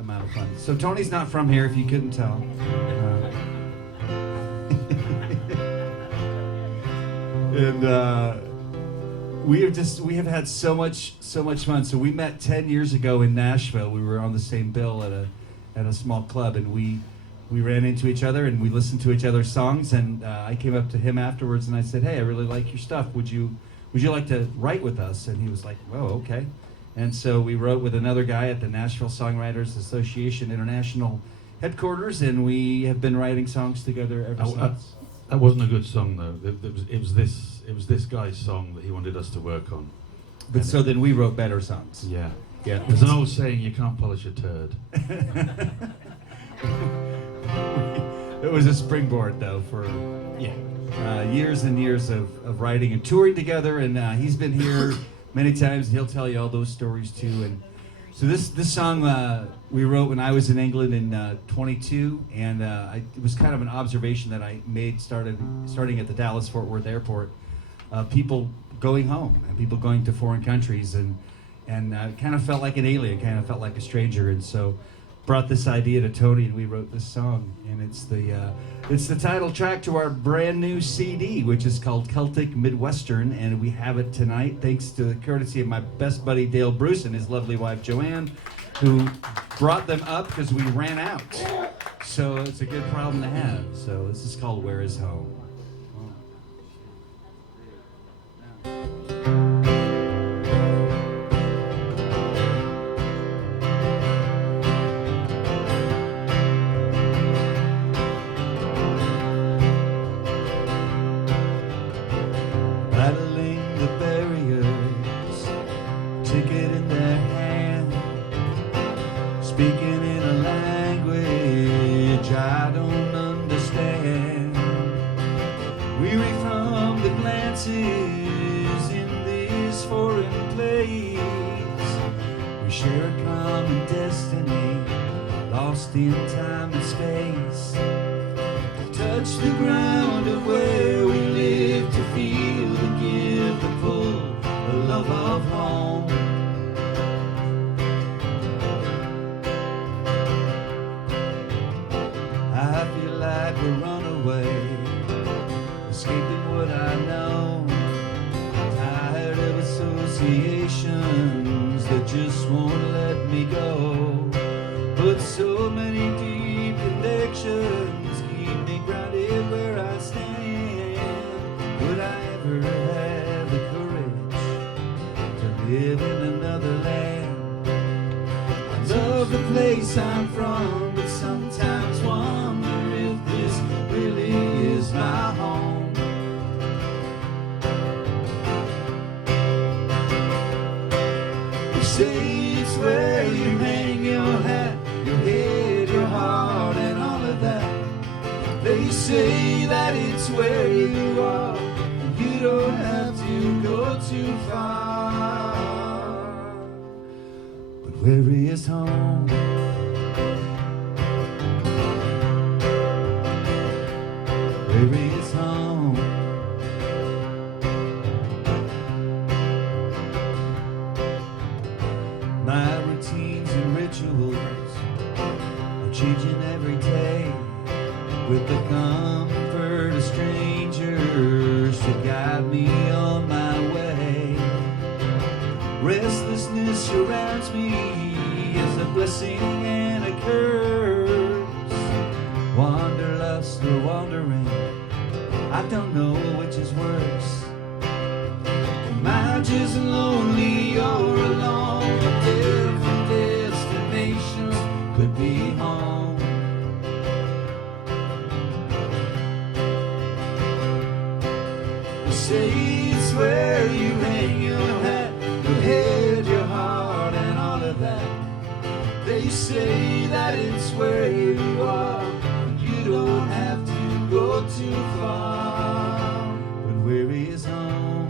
amount of fun. So Tony's not from here, if you couldn't tell. And we have had so much fun. So we met 10 years ago in Nashville. We were on the same bill at a small club, and we ran into each other and we listened to each other's songs. And I came up to him afterwards and I said, "Hey, I really like your stuff. Would you like to write with us?" And he was like, "Oh, okay." And so we wrote with another guy at the Nashville Songwriters Association International headquarters, and we have been writing songs together ever since. That wasn't a good song though. It was this guy's song that he wanted us to work on. But so then we wrote better songs. Yeah. Yeah. There's an old saying, you can't polish a turd. It was a springboard though for years and years of writing and touring together, and he's been here many times, and he'll tell you all those stories too. And so this song we wrote when I was in England in 22, and it was kind of an observation that I made starting at the Dallas-Fort Worth airport, people going home and people going to foreign countries, and kind of felt like an alien, kind of felt like a stranger, and so brought this idea to Tony, and we wrote this song, and it's the title track to our brand new CD, which is called Celtic Midwestern, and we have it tonight thanks to the courtesy of my best buddy Dale Bruce and his lovely wife Joanne, who brought them up because we ran out. So it's a good problem to have. So this is called Where Is Home. Speaking in a language I don't understand, weary from the glances in this foreign place. We share a common destiny, lost in time and space. To touch the ground of where we live, to feel the give, the pull, the love of home. I feel like a runaway, escaping what I know. Tired of associations that just won't let me go. But so many deep connections keep me grounded where I stand. Would I ever have the courage to live in another land? I love the place I'm from, but sometimes wonder if this really is my home. You say it's where you hang your hat, your head, your heart, and all of that. They say that it's where you are, and you don't have to go too far. But where is home? Where is home? My routines and rituals are changing every day, with the comfort of strangers to guide me on my way. Restlessness surrounds me as a blessing and a curse. Wanderlust or wandering, I don't know which is worse. Am I just lonely or alone? Different destinations could be home. You say it's where you hang your hat, your head, your heart, and all of that. They say that it's where you are, you don't have to go too far. But where is home?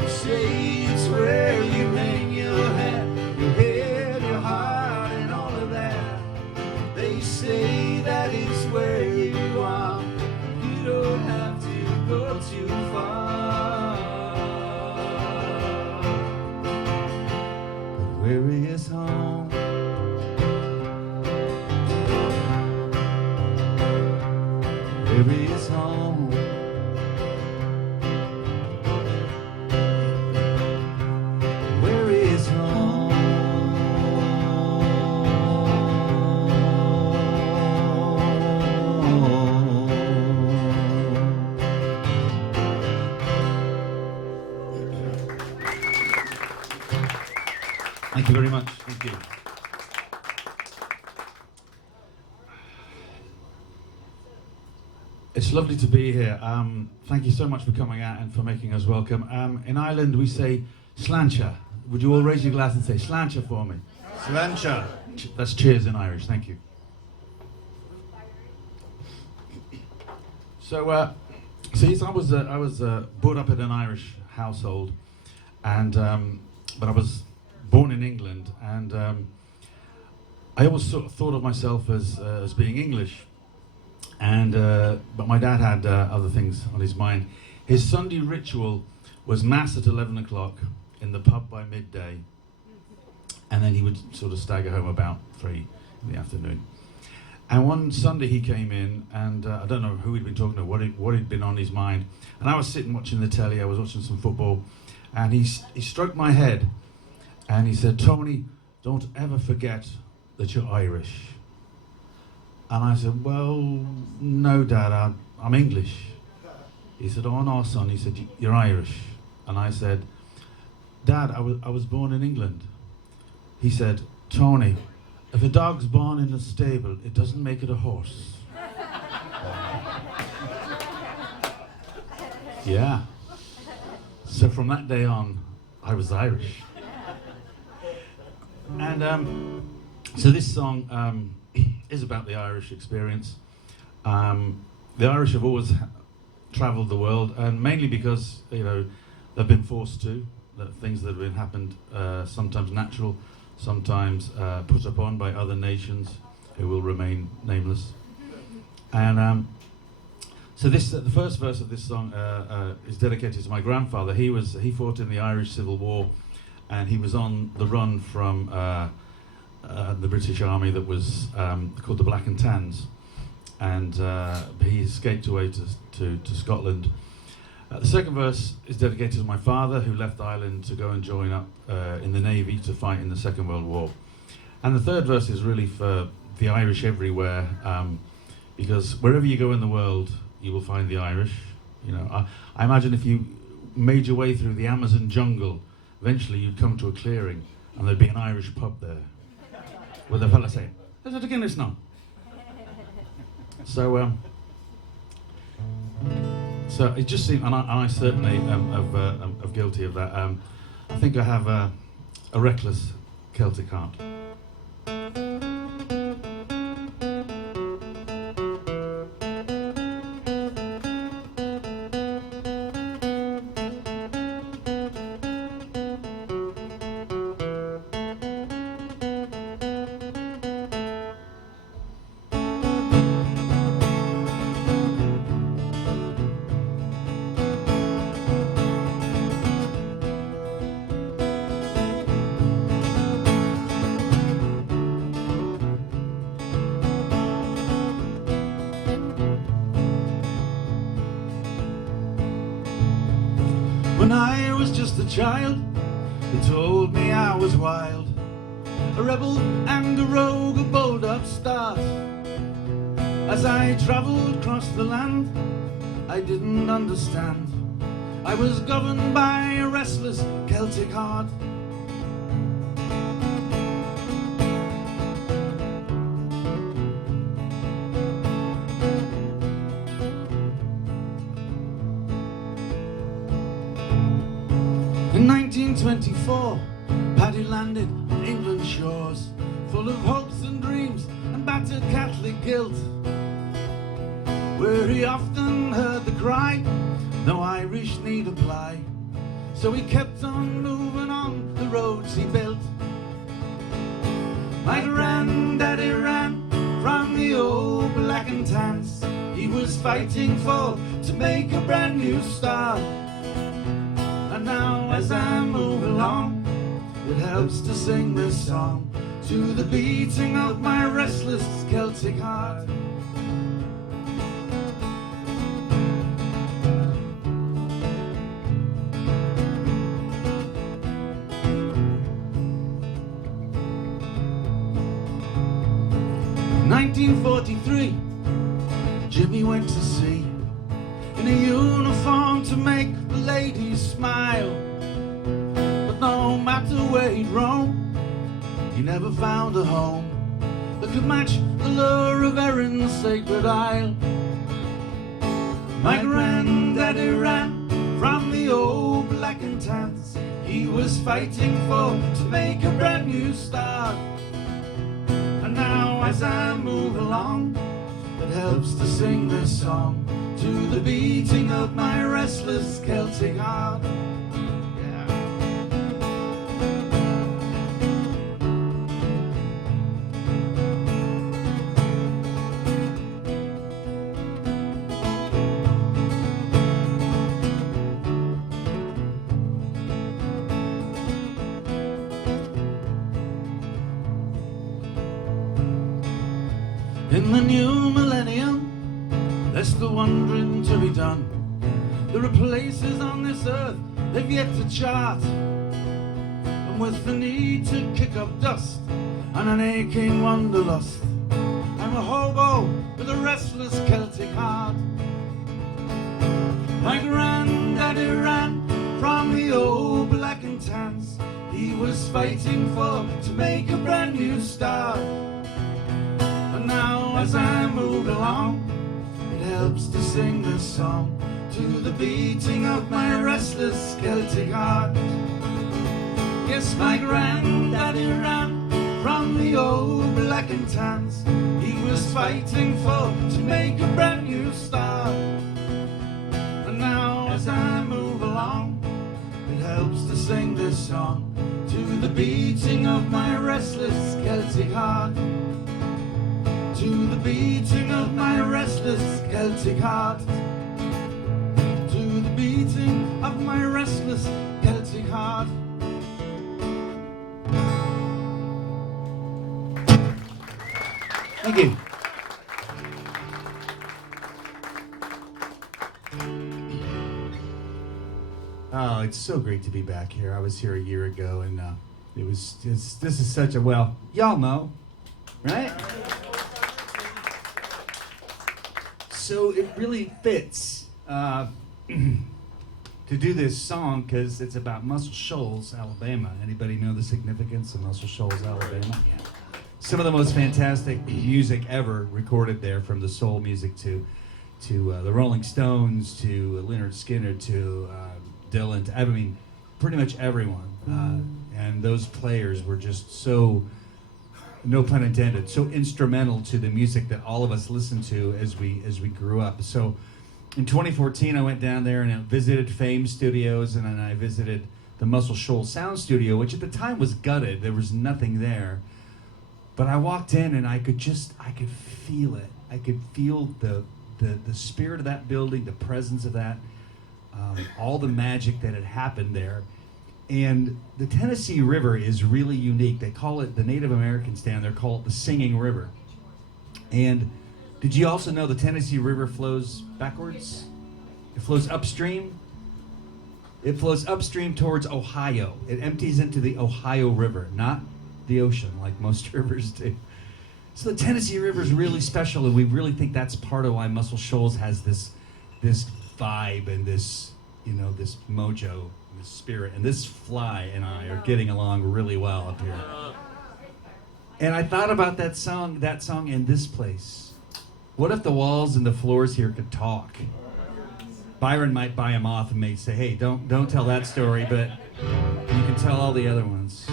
You say it's where you hang your hat, your head, your heart, and all of that. They say that it's where you are, you don't have to go too far. But where is home? home. Where is home? Where is home? Thank you very much. Thank you. It's lovely to be here. Thank you so much for coming out and for making us welcome. In Ireland we say slancha. Would you all raise your glass and say slancha for me? Slancha. That's cheers in Irish. Thank you. So, yes, I was brought up in an Irish household, and but I was born in England, and I always sort of thought of myself as being English, and but my dad had other things on his mind. His Sunday ritual was mass at 11 o'clock in the pub by midday, and then he would sort of stagger home about 3 in the afternoon. And one Sunday he came in, and I don't know who he'd been talking to, what he'd been on his mind. And I was sitting watching the telly, I was watching some football, and he stroked my head, and he said, "Tony, don't ever forget that you're Irish." And I said, "Well, no, Dad, I'm English." He said, "Oh, no, son." He said, "You're Irish." And I said, "Dad, I was born in England." He said, "Tony, if a dog's born in a stable, it doesn't make it a horse." Yeah. So from that day on, I was Irish. And so this song is about the Irish experience. The Irish have always travelled the world, and mainly because, you know, they've been forced to. Things that have happened, sometimes natural, sometimes put upon by other nations who will remain nameless. And so the first verse of this song is dedicated to my grandfather. He fought in the Irish Civil War, and he was on the run from the British Army that was called the Black and Tans, and he escaped away to Scotland. The second verse is dedicated to my father, who left Ireland to go and join up in the Navy to fight in the Second World War. And the third verse is really for the Irish everywhere, because wherever you go in the world, you will find the Irish. You know, I imagine if you made your way through the Amazon jungle, eventually you'd come to a clearing, and there'd be an Irish pub there, with a fella saying, "Is it a Guinness now?" So it just seemed, and I certainly am guilty of that. I think I have a reckless Celtic heart. When I was just a child, they told me I was wild, a rebel and a rogue, a bold upstart. As I travelled across the land, I didn't understand. I was governed by a restless Celtic heart. In 1924, Paddy landed on England's shores, full of hopes and dreams and battered Catholic guilt, where he often heard the cry, "No Irish need apply." So he kept on moving on the roads he built. My granddaddy ran from the old Black and Tans. He was fighting to make a brand new start. And now as I move along, it helps to sing this song. to the beating of my restless Celtic heart. In 1943, Jimmy went to sea in a uniform to make the ladies smile. But no matter where he'd roam, he never found a home that could match the lure of Erin's sacred isle. My granddaddy ran from the old black and tans. He was fighting to make a brand new start. And now as I move along, it helps to sing this song to the beating of my restless Celtic heart. In the new millennium, there's still wondering to be done. There are places on this earth they've yet to chart. And with the need to kick up dust and an aching wanderlust, I'm a hobo with a restless Celtic heart. My granddaddy ran from the old black and tans. He was fighting to make a brand new start. And now as I move along, it helps to sing this song to the beating of my restless Celtic heart. Yes, my granddaddy ran from the old black and tans. He was fighting to make a brand new start. And now as I move along, it helps to sing this song to the beating of my restless Celtic heart. To the beating of my restless Celtic heart. To the beating of my restless Celtic heart. Thank you. Oh, it's so great to be back here. I was here a year ago, and this is such a, well, y'all know, right? So it really fits to do this song because it's about Muscle Shoals, Alabama. Anybody know the significance of Muscle Shoals, Alabama? Yeah. Some of the most fantastic music ever recorded there, from the soul music to the Rolling Stones, to Lynyrd Skynyrd, to Dylan. I mean, pretty much everyone. And those players were just so, no pun intended, so instrumental to the music that all of us listened to as we grew up. So in 2014, I went down there and I visited Fame Studios, and then I visited the Muscle Shoals Sound Studio, which at the time was gutted. There was nothing there. But I walked in and I could feel it. I could feel the spirit of that building, the presence of that, all the magic that had happened there. And the Tennessee River is really unique. They call it, the Native Americans down there call it the Singing River. And did you also know the Tennessee River flows backwards? It flows upstream. It flows upstream towards Ohio. It empties into the Ohio River, not the ocean like most rivers do. So the Tennessee River is really special, and we really think that's part of why Muscle Shoals has this vibe and this mojo, this spirit. And this fly and I are getting along really well up here. And I thought about that song in this place. What if the walls and the floors here could talk? Byron might buy him off and may say, hey, don't tell that story, but you can tell all the other ones.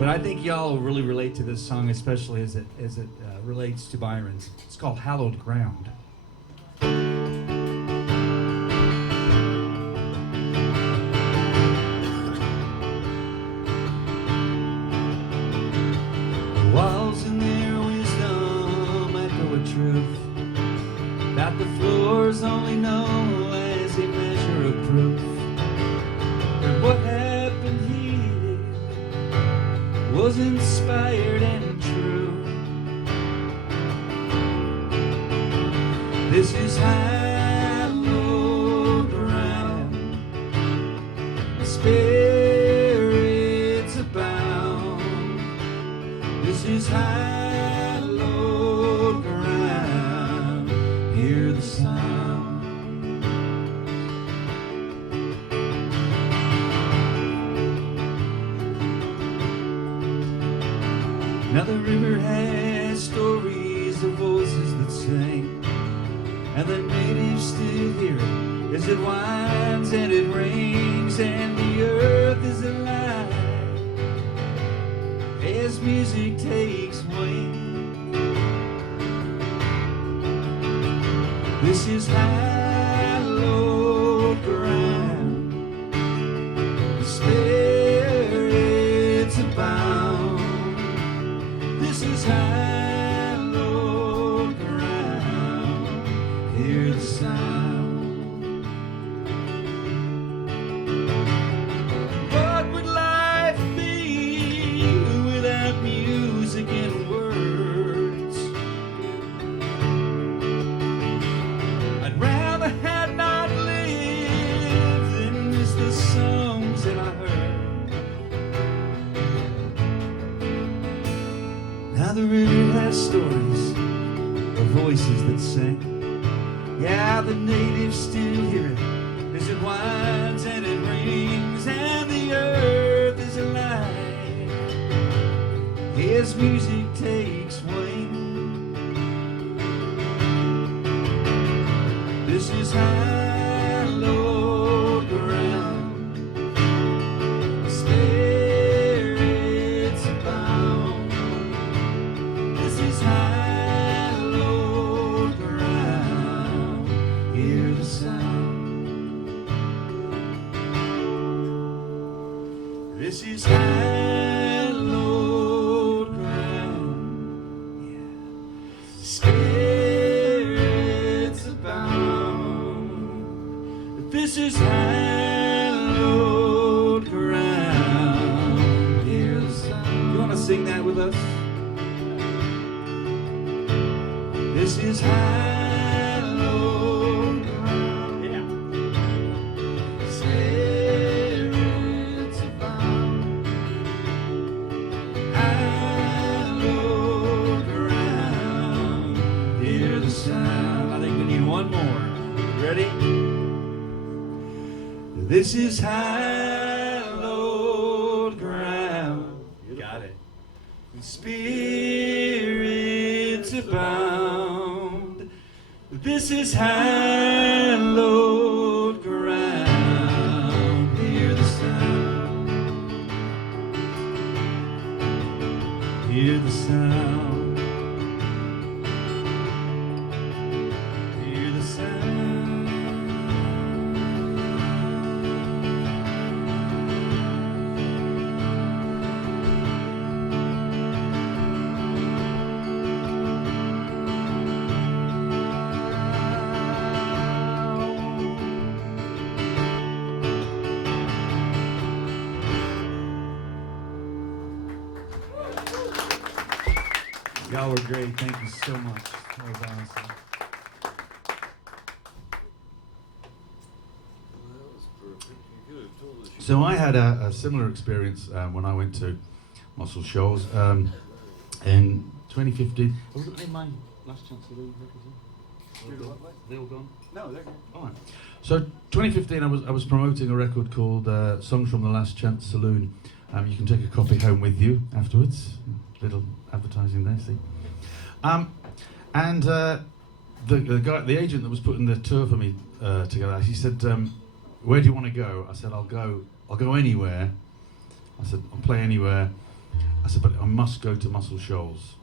But I think y'all will really relate to this song, especially as it relates to Byron's. It's called Hallowed Ground. The walls in their wisdom echo a truth that the floors only know as a measure of proof. And what happened here was inspired This is hallowed ground. Spirits abound. This is hallowed ground. Hear the sound. Now the river has stories of voices that sing, and the natives still hear it as it winds and it rings, and the earth is alive as music takes wing. This is hallowed ground. The spirits abound. This is hallowed ground. Hear the sound. What would life be without music and words? I'd rather had not lived than miss the songs that I heard. Now the river has stories of voices that sing. Yeah, the natives still hear it as it winds and it rings, and the earth is alive as music takes wing. This is hallowed ground. Spirits abound. This is hallowed ground. Hear the sound. This is hallowed ground. Yeah. Spirits abound. This is hallowed ground. Hear the sound. You want to sing that with us? This is hallowed ground. Yeah. Spirits abound. Hallowed ground. Hear the sound. I think we need one more. Ready? This is hallowed ground. You got it. Spirits abound. This is hallowed ground. Hear the sound. Hear the sound. Hear the sound. Y'all were great. Thank you so much. That was awesome. So I had a similar experience when I went to Muscle Shoals in 2015. Was it in my last chance to do? They all gone? No, they're good. All right. So 2015, I was promoting a record called Songs from the Last Chance Saloon. You can take a copy home with you afterwards. Little advertising there, see. And the guy, the agent that was putting the tour for me together, he said, "Where do you want to go?" I said, "I'll go anywhere." I said, "I'll play anywhere." I said, "But I must go to Muscle Shoals."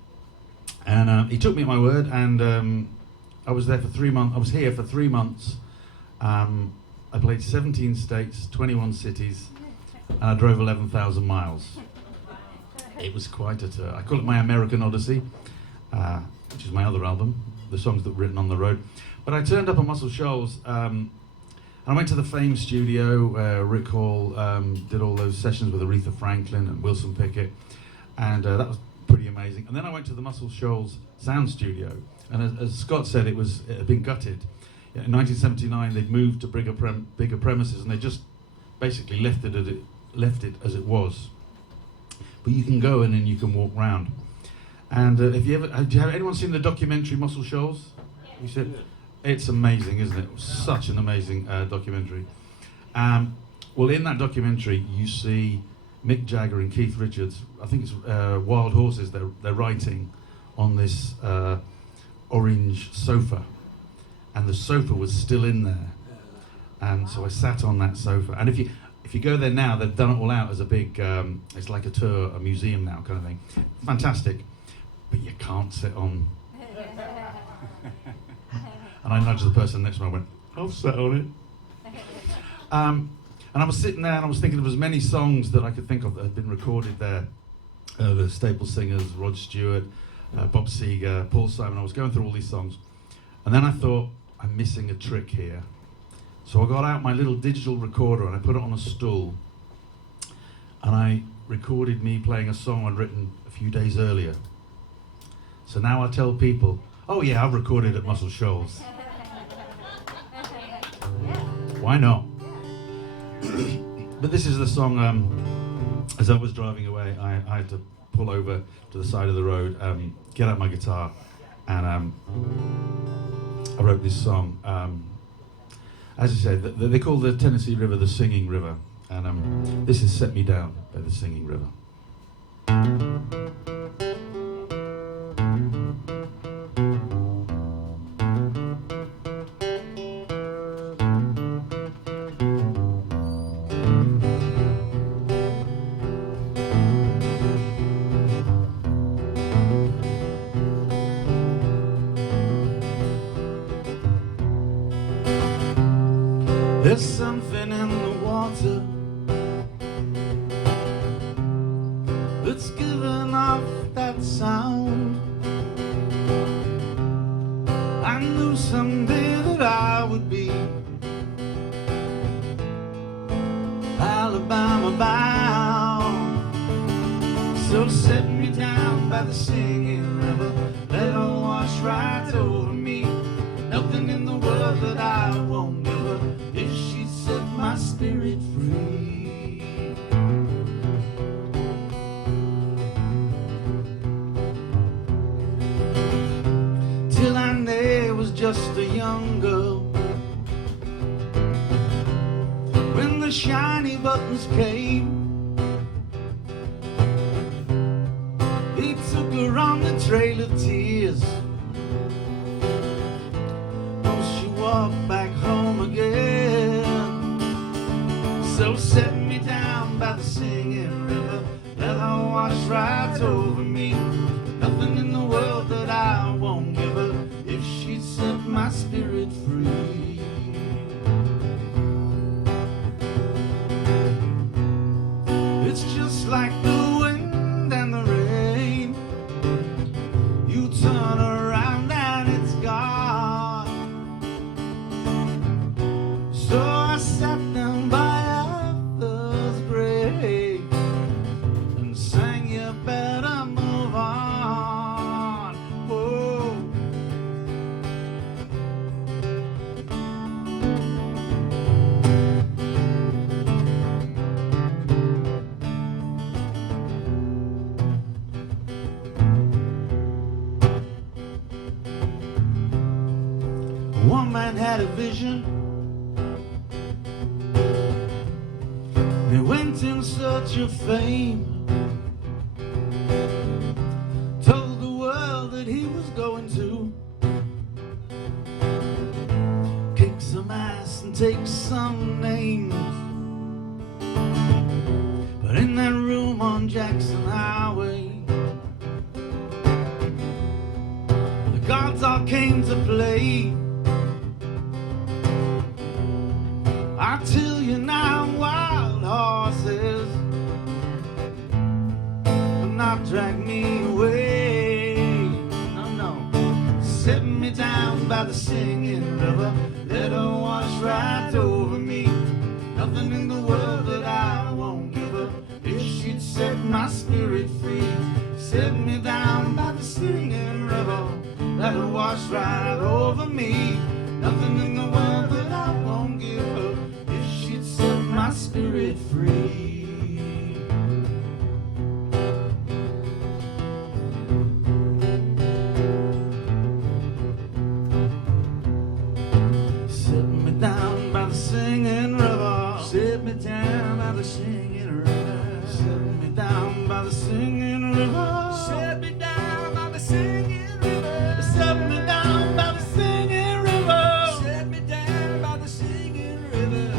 And he took me at my word, and I was there for 3 months. I was here for 3 months. I played 17 states, 21 cities, and I drove 11,000 miles. It was quite a tour. I call it my American Odyssey, which is my other album, the songs that were written on the road. But I turned up at Muscle Shoals, and I went to the Fame studio where Rick Hall did all those sessions with Aretha Franklin and Wilson Pickett, and that pretty amazing. And then I went to the Muscle Shoals sound studio, and as Scott said, it had been gutted. In 1979, they'd moved to bigger premises, and they just basically left it as it was. But you can go in and you can walk round. And have anyone seen the documentary Muscle Shoals? You said it's amazing, isn't it? Such an amazing documentary. Well, in that documentary, you see Mick Jagger and Keith Richards. I think it's Wild Horses. They're writing on this orange sofa, and the sofa was still in there. And so I sat on that sofa. And if you go there now, they've done it all out as a big. It's like a tour, a museum now, kind of thing. Fantastic, but you can't sit on. And I nudged the person next to me. I went, "I'll sit on it." And I was sitting there and I was thinking of as many songs that I could think of that had been recorded there. The Staple Singers, Rod Stewart, Bob Seger, Paul Simon. I was going through all these songs. And then I thought, I'm missing a trick here. So I got out my little digital recorder and I put it on a stool. And I recorded me playing a song I'd written a few days earlier. So now I tell people, oh yeah, I've recorded at Muscle Shoals. Why not? But this is the song, as I was driving away, I had to pull over to the side of the road, get out my guitar, and I wrote this song. As I said, they call the Tennessee River the Singing River, and this is Set Me Down by the Singing River. There's something in the water that's giving off that sound. I knew someday that I would be Alabama bound. So set me down by the singing river, let her wash right over me. Nothing in the world that I won't give her if she set my spirit free. Till I knew I was just a young girl, when the shiny buttons came, he took her on the trail of tears. Walk back home again. So set me down by the singing river, let her wash right over me. Nothing in the world that I won't give her if she'd set my spirit free. It's just like the wind and the rain. You turn around and it's gone. So I sat down by Arthur's grave and sang, you better move on. Whoa. One man had a vision. He went in search of fame, told the world that he was going to kick some ass and take some names. But in that room on Jackson Highway, the gods all came to play. I tell you now, wild horses will not drag me away. No, no. Set me down by the singing river, let her wash right over me. Nothing in the world that I won't give her if she'd set my spirit free. Set me that'll wash right over me. Nothing in the world that I won't give her if she'd set my spirit free. Set me down by the singing river. Sit me down by the singing river. Set me down by the singing river. Set me down by the singing river. Set me down by the singing river. Set me down by the singing river.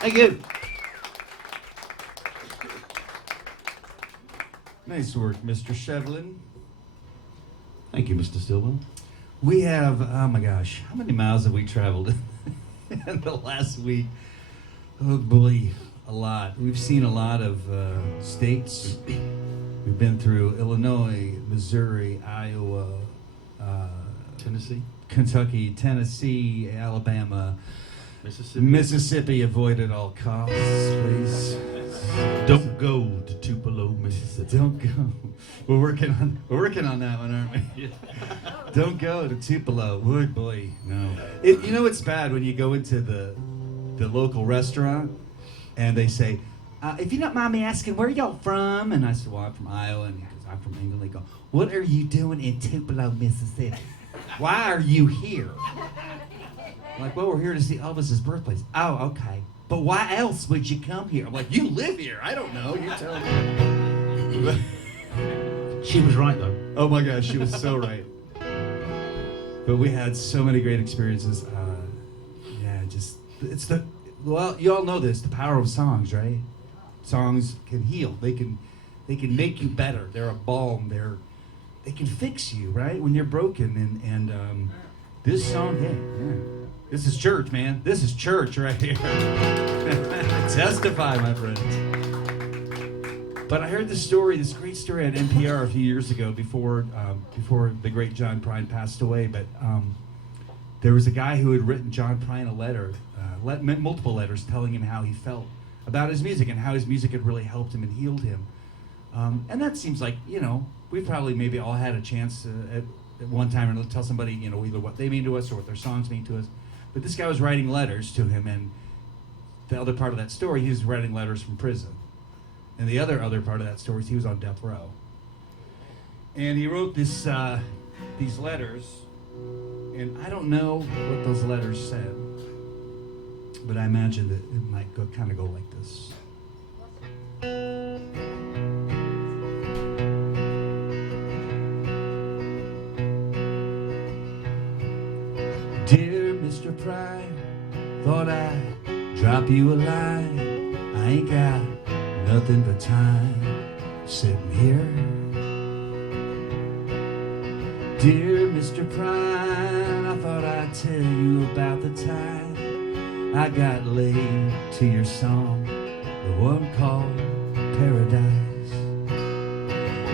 Thank you. Nice work, Mr. Shelvin. Thank you, Mr. Stilwell. We have, oh my gosh, how many miles have we traveled in the last week? Oh boy, a lot. We've seen a lot of states. We've been through Illinois, Missouri, Iowa, Tennessee, Kentucky, Tennessee, Alabama, Mississippi. Mississippi. Avoid at all costs, please. Don't go to Tupelo, Mississippi. Don't go. We're working on that one, aren't we? Don't go to Tupelo. Oh boy, no. You know it's bad when you go into the local restaurant and they say, if you don't mind me asking, where y'all from? And I said, well, I'm from Iowa. And he goes, I'm from England. They go, what are you doing in Tupelo, Mississippi? Why are you here? I'm like, well, we're here to see Elvis's birthplace. Oh, okay. But why else would you come here? I'm like, you live here. I don't know. You tell me. She was right, though. Oh my gosh, she was so right. But we had so many great experiences. Well, you all know this, the power of songs, right? Songs can heal. They can make you better. They're a balm. They can fix you, right? When you're broken. And this song, hey, yeah. This is church, man. This is church right here. Testify, my friends. But I heard this great story on NPR a few years ago before the great John Prine passed away. But there was a guy who had written John Prine a letter, multiple letters, telling him how he felt about his music and how his music had really helped him and healed him. And that seems like, we probably maybe all had a chance at one time to tell somebody, either what they mean to us or what their songs mean to us. But this guy was writing letters to him, and the other part of that story, he was writing letters from prison. And the other part of that story is he was on death row. And he wrote these letters, and I don't know what those letters said, but I imagine that it might kind of go like this. Dear Mr. Pride, thought I'd drop you a line. I ain't got nothing but time sitting here. Dear Mr. Prine, I thought I'd tell you about the time I got laid to your song, the one called Paradise.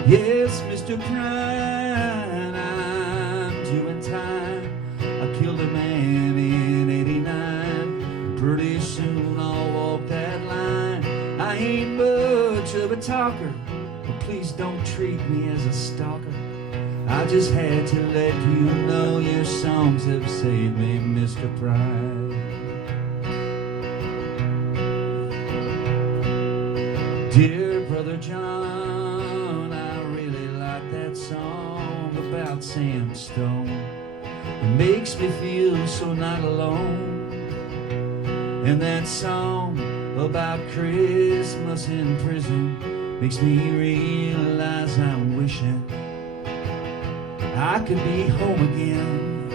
Yes, Mr. Prine, I'm doing time. I killed a man in '89. Pretty soon I'll walk that line. I ain't much of a talker, but please don't treat me as a stalker. I just had to let you know your songs have saved me, Mr. Pride. Dear Brother John, I really like that song about Sam Stone. It makes me feel so not alone. And that song about Christmas in prison makes me realize I'm wishing I could be home again.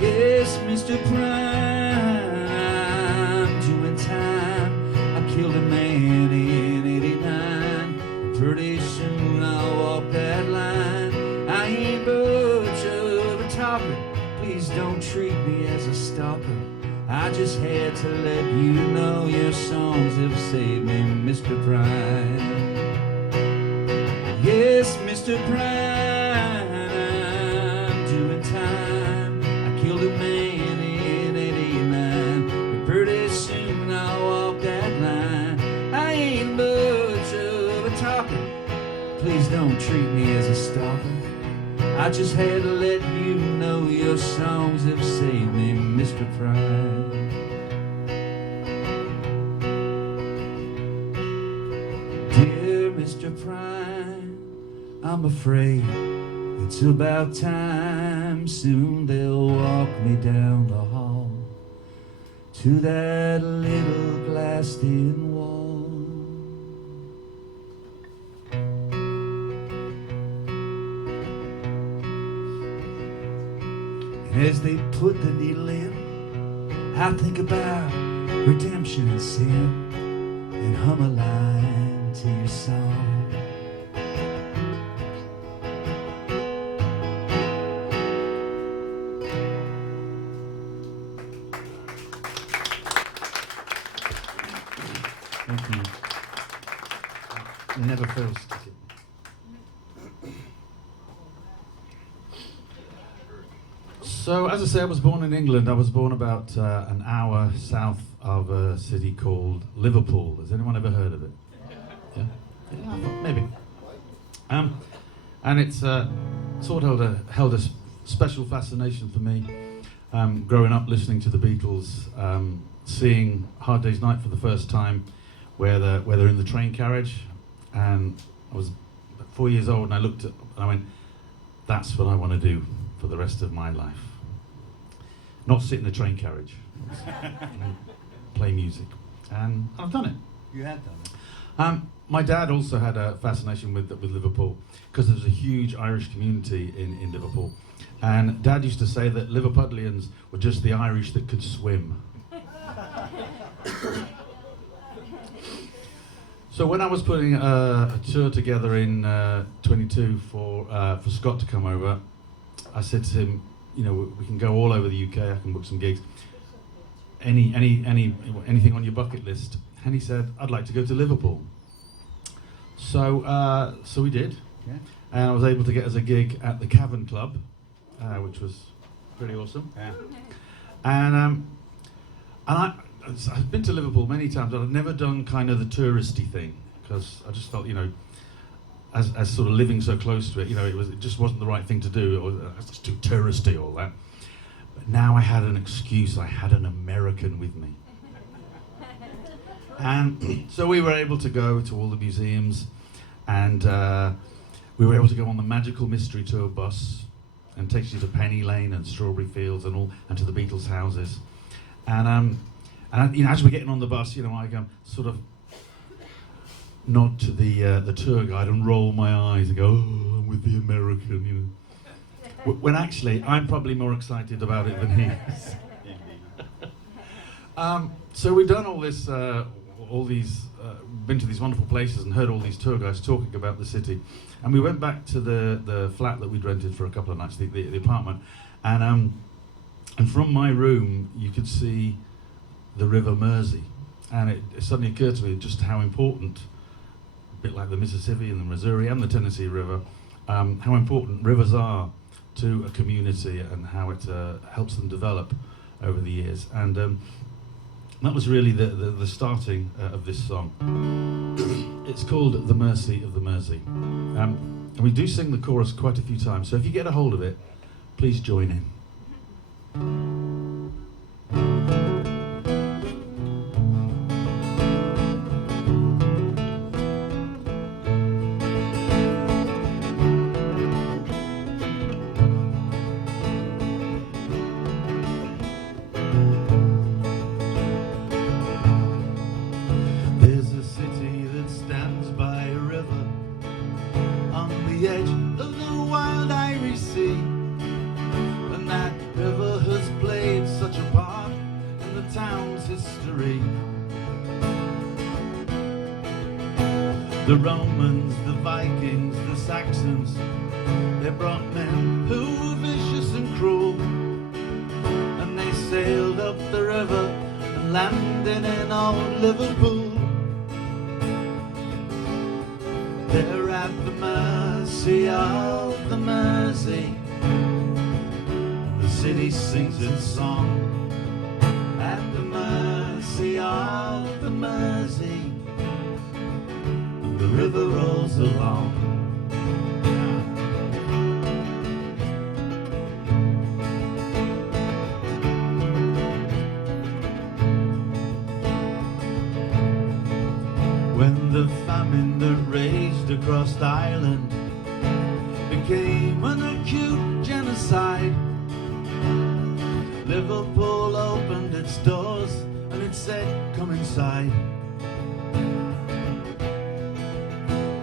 Yes, Mr. Prime, I'm doing time. I killed a man in '89. Pretty soon I'll walk that line. I ain't much of a talker. Please don't treat me as a stalker. I just had to let you know your songs have saved me, Mr. Prime. Yes, Mr. Prime, I'm doing time. I killed a man in '89, but pretty soon I'll walk that line. I ain't please don't treat me as a stalker. I just had to let you know your songs have saved me, Mr. Prime. Dear Mr. Prime, I'm afraid it's about time. Soon they'll walk me down the hall to that little glassed-in wall. And as they put the needle in, I think about redemption and sin and hum a line to your song. Thank you. Never fails to get. So, as I say, I was born in England. I was born about an hour south of a city called Liverpool. Has anyone ever heard of it? Yeah? Yeah, I thought maybe. And it's sort of held a special fascination for me. Growing up listening to the Beatles, seeing Hard Day's Night for the first time, where they're in the train carriage, and I was 4 years old, and I looked at, and I went, that's what I want to do for the rest of my life. Not sit in a train carriage, play music, and I've done it. You have done it. My dad also had a fascination with Liverpool, because there's a huge Irish community in Liverpool, and Dad used to say that Liverpudlians were just the Irish that could swim. So when I was putting a tour together in 22 for Scott to come over, I said to him, you know, we can go all over the UK. I can book some gigs. Anything on your bucket list? And he said, I'd like to go to Liverpool. So we did, Yeah. and I was able to get us a gig at the Cavern Club, which was pretty awesome. Yeah. And I've been to Liverpool many times, but I've never done kind of the touristy thing, because I just felt, you know, as sort of living so close to it, you know, it just wasn't the right thing to do, or it's just too touristy, all that. But now I had an excuse. I had an American with me. And so we were able to go to all the museums, and we were able to go on the Magical Mystery Tour bus, and takes you to Penny Lane and Strawberry Fields and to the Beatles' houses. And you know, as we're getting on the bus, you know, I sort of nod to the tour guide and roll my eyes and go, oh, I'm with the American, you know. When actually, I'm probably more excited about it than he is. So we've done all this, been to these wonderful places and heard all these tour guides talking about the city. And we went back to the flat that we'd rented for a couple of nights, the apartment. And from my room, you could see the River Mersey. And it suddenly occurred to me just how important, a bit like the Mississippi and the Missouri and the Tennessee River, how important rivers are to a community and how it helps them develop over the years. And that was really the starting of this song. It's called The Mercy of the Mersey. And we do sing the chorus quite a few times, so if you get a hold of it, please join in. The edge of the wild Irish Sea, and that river has played such a part in the town's history. The Romans, the Vikings, the Saxons, they brought men who were vicious and cruel, and they sailed up the river and landed in old Liverpool. They're at the mercy of the Mersey. The city sings its song at the mercy of the Mersey. And the river rolls along. When the famine that raged across Ireland became an acute genocide, Liverpool opened its doors and it said, come inside.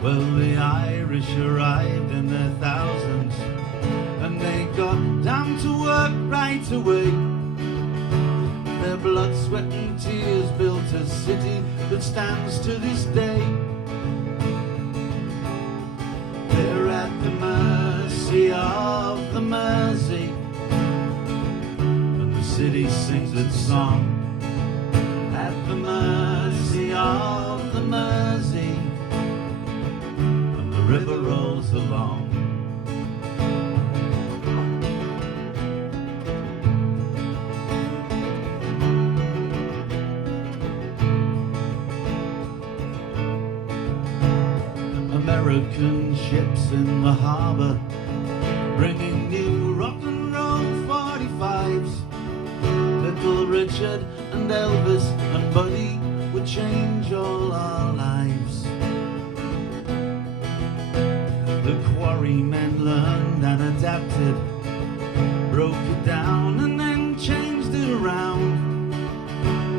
Well, the Irish arrived in their thousands and they got down to work right away. Their blood, sweat and tears built a city that stands to this day. They're at the mercy of the Mersey, and the city sings its song. At the mercy of the Mersey, and the river rolls along. American ships in the harbor, bringing new rock and roll 45s. Little Richard and Elvis and Buddy would change all our lives. The quarrymen learned and adapted, broke it down and then changed it around.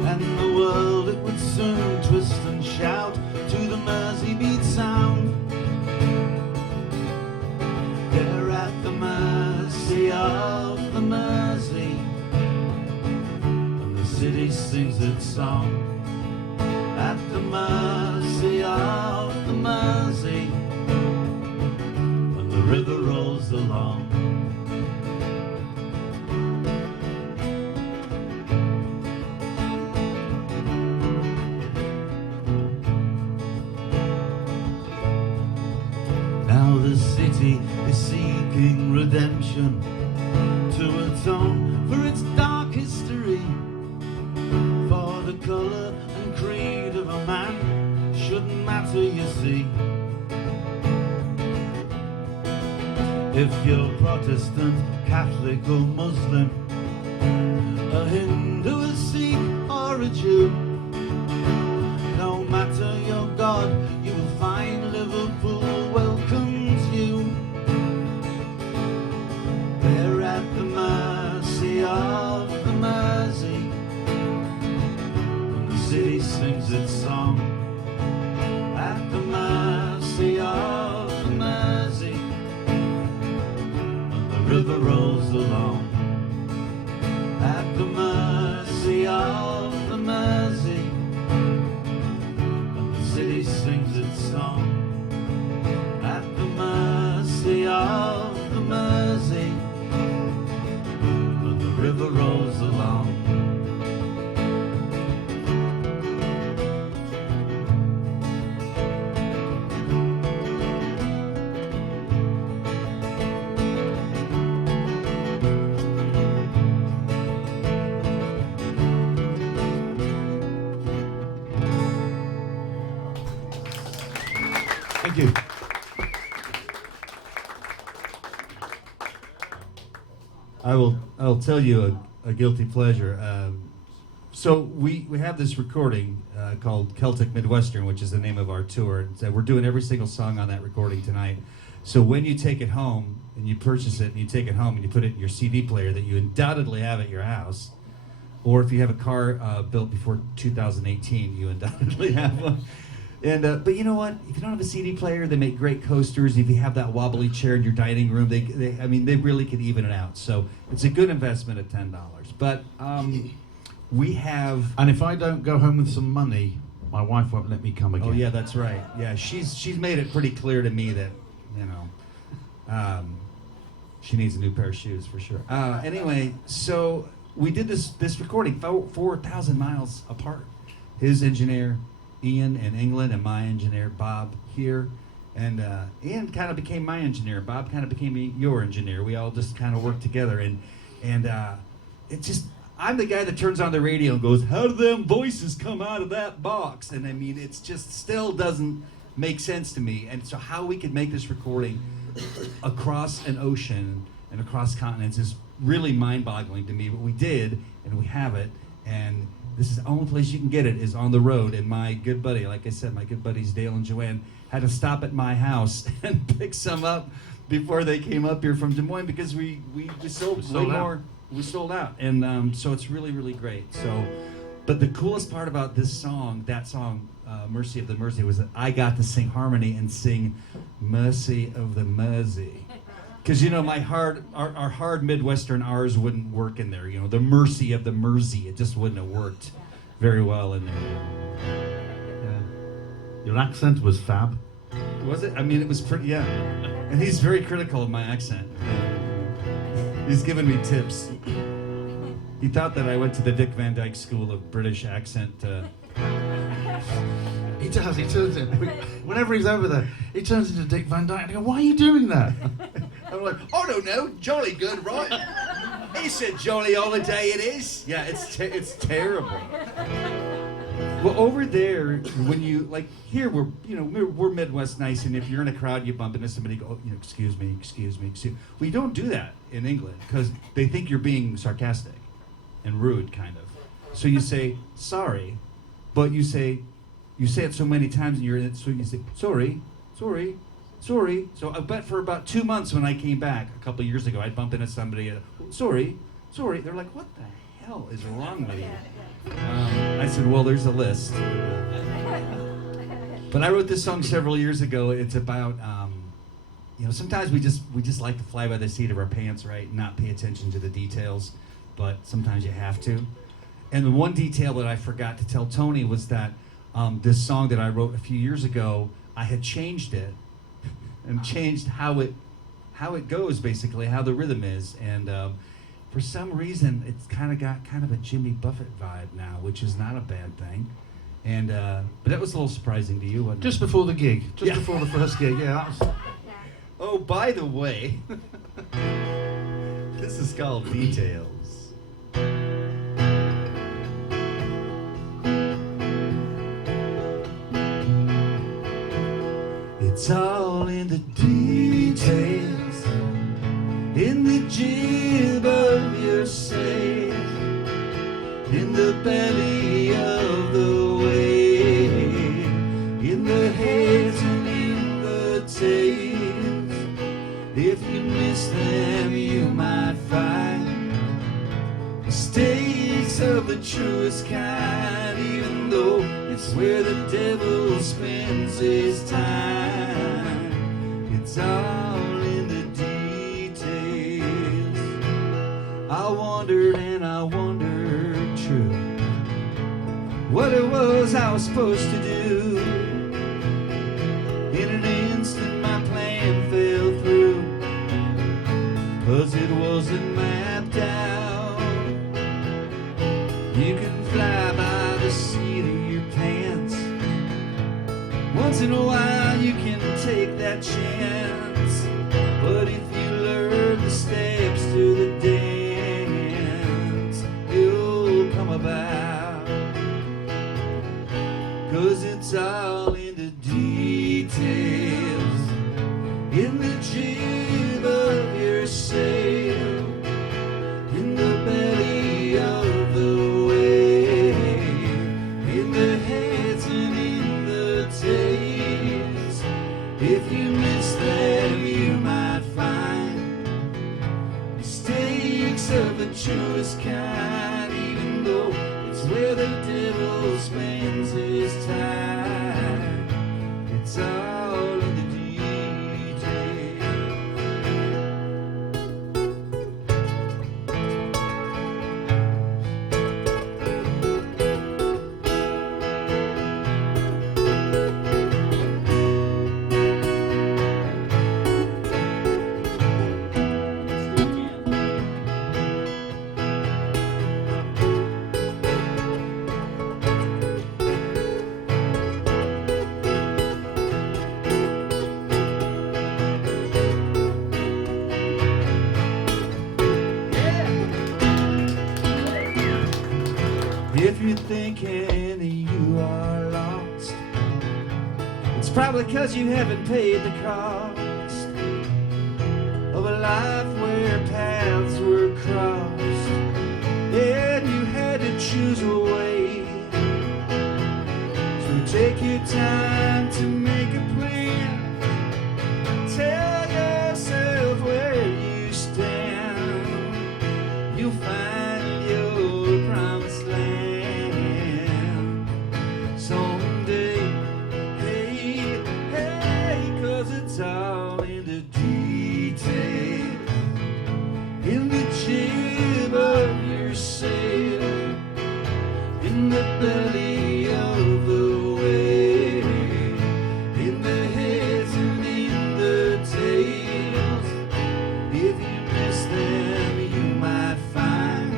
And the world, it would soon twist and shout to the Mersey beat sound. They're at the mercy of the Mersey, and the city sings its song. At the mercy of the Mersey, and the river rolls along. Now the city is seeking redemption to atone for its dark history. For the colour and creed of a man shouldn't matter, you see. If you're Protestant, Catholic or Muslim, a Hindu, a Sikh or a Jew, no matter your God, you will find Liverpool welcomes you. They're at the mercy of the Mersey, and the city sings its song. At the mercy of the Mersey, and the river rolls along. At the mercy of the Mersey, and the city sings its song. At the mercy of the Mersey, and the river rolls along. Thank you. I'll tell you a guilty pleasure. So we have this recording called Celtic Midwestern, which is the name of our tour. So we're doing every single song on that recording tonight. So when you take it home and you purchase it and you take it home and you put it in your CD player that you undoubtedly have at your house, or if you have a car built before 2018, you undoubtedly have one. And but you know what? If you don't have a CD player, they make great coasters. If you have that wobbly chair in your dining room, they really can even it out. So it's a good investment at $10. But we have. And if I don't go home with some money, my wife won't let me come again. Oh yeah, that's right. Yeah, she's made it pretty clear to me that she needs a new pair of shoes for sure. Anyway, so we did this recording 4,000 miles apart. His engineer Ian in England and my engineer Bob here, and Ian kind of became my engineer. Bob kind of became your engineer. We all just kind of worked together, and it just. I'm the guy that turns on the radio and goes, how do them voices come out of that box? And I mean, it's just still doesn't make sense to me. And so how we could make this recording across an ocean and across continents is really mind-boggling to me. But we did, and we have it. And This is the only place you can get it is on the road. And my good buddy, like I said, my good buddies Dale and Joanne had to stop at my house and pick some up before they came up here from Des Moines because we sold way more. We sold out, and so it's really, really great. So, but the coolest part about this song, that song, Mercy of the Mersey, was that I got to sing harmony and sing Mercy of the Mersey. Because, you know, our hard Midwestern R's wouldn't work in there. You know, the Mercy of the Mersey, it just wouldn't have worked very well in there. Yeah. Your accent was fab. Was it? I mean, it was pretty, yeah. And he's very critical of my accent. He's given me tips. He thought that I went to the Dick Van Dyke School of British Accent. He does. He turns in. Whenever he's over there, he turns into Dick Van Dyke. And I go, why are you doing that? I'm like, I don't know. Jolly good, right? He said jolly all the day it is. Yeah, it's terrible. Well, over there, when you, like, here we're Midwest nice, and if you're in a crowd, you bump into somebody, go, oh, excuse me. Well, you don't do that in England, because they think you're being sarcastic and rude, kind of. So you say, sorry, but you say it so many times, and so you say, sorry. So I bet for about 2 months when I came back a couple of years ago, I'd bump into somebody, sorry. They're like, what the hell is wrong with you? I said, well, there's a list. But I wrote this song several years ago. It's about, sometimes we just like to fly by the seat of our pants, right? And not pay attention to the details, but sometimes you have to. And the one detail that I forgot to tell Tony was that this song that I wrote a few years ago, I had changed it and changed how it goes, basically, how the rhythm is. And for some reason, it's kind of got kind of a Jimmy Buffett vibe now, which is not a bad thing. And but that was a little surprising to you, wasn't it? Just before the gig. Yeah. Before the first gig. Yeah, that was... Oh, by the way, this is called Details. It's all in the details, in the jib of your sail, in the belly of the wave, in the heads and in the tails. If you miss them, you might find mistakes of the truest kind, even though it's where the devil spends his time. It's all in the details. I wondered and I wondered true what it was I was supposed to do. In an instant my plan fell through, 'cause it wasn't mapped out. You can fly by the seat of your pants. Once in a while you can take that chance, but if you learn the steps to the dance, you'll come about. 'Cause it's all in the details, in the jib of your sail, in the belly of the wave, in the heads and in the tails. If you miss them, you might find mistakes of the truest kind, even though it's where the devil spends his time. It's all in the details. If you're thinking you are lost, it's probably 'cause you haven't paid the cost of a life where paths were crossed, and you had to choose a way Take your time to make a plan. Tell yourself where you stand. You'll find your promised land someday. Hey, hey, 'cause it's all in the details, in the jib of your sail, in the belly of the wave, in the heads and in the tails. If you miss them, you might find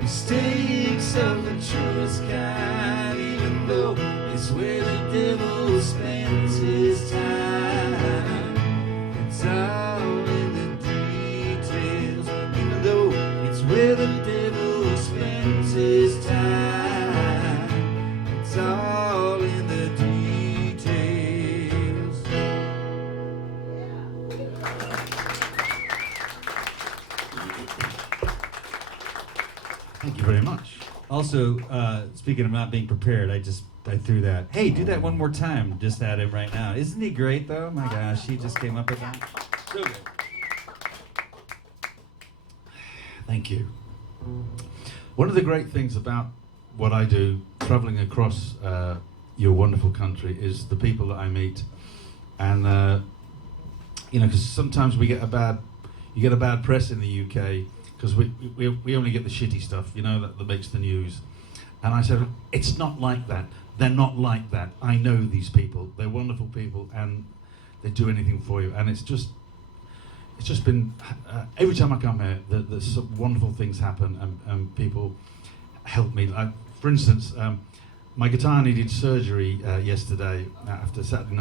mistakes of the truest kind, even though it's where the devil spends his time. It's all in the details, even though it's where the devil spends his time. It's all in the details. Thank you very much. Also, speaking of not being prepared, I threw that. Hey, do that one more time. Just at him right now. Isn't he great though? My gosh, he just came up with that. So good. Thank you. One of the great things about what I do, traveling across your wonderful country, is the people that I meet. And you know, because sometimes you get a bad press in the UK because we only get the shitty stuff, you know, that makes the news. And I said, it's not like that. They're not like that. I know these people. They're wonderful people, and they do anything for you. And it's just been every time I come here, some wonderful things happen, and people help me. For instance, my guitar needed surgery yesterday after Friday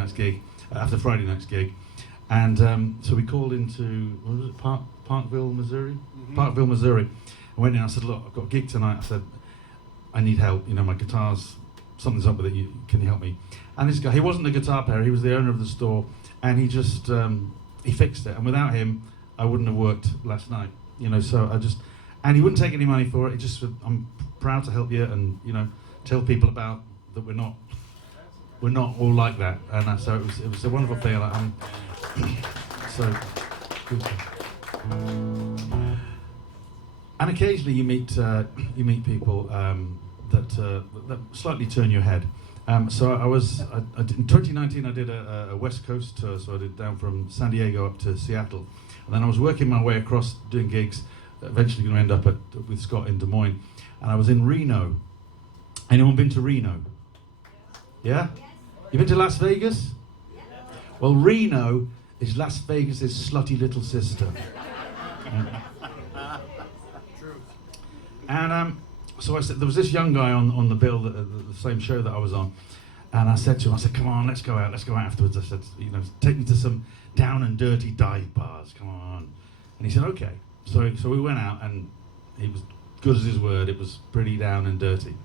night's gig, and so we called into what was it, Parkville, Missouri. Mm-hmm. Parkville, Missouri. I went in. I said, "Look, I've got a gig tonight." I said, "I need help. You know, my guitar's something's up with it. Can you help me?" And this guy, he wasn't the guitar player. He was the owner of the store, and he just he fixed it. And without him, I wouldn't have worked last night. You know, so and he wouldn't take any money for it. He just said, "I'm proud to help you, and you know, tell people about that we're not all like that." And so it was a wonderful thing. So good. And occasionally you meet people that slightly turn your head. So I in 2019 I did a West Coast tour. So I did down from San Diego up to Seattle, and then I was working my way across doing gigs. Eventually going to end up with Scott in Des Moines, and I was in Reno. Anyone been to Reno? Yeah? You been to Las Vegas? Well, Reno is Las Vegas' slutty little sister. And so I said, there was this young guy on the bill, the same show that I was on, and I said to him, "Come on, let's go out afterwards." I said, "You know, take me to some down and dirty dive bars, come on." And he said, "Okay." So we went out, and he was good as his word. It was pretty down and dirty.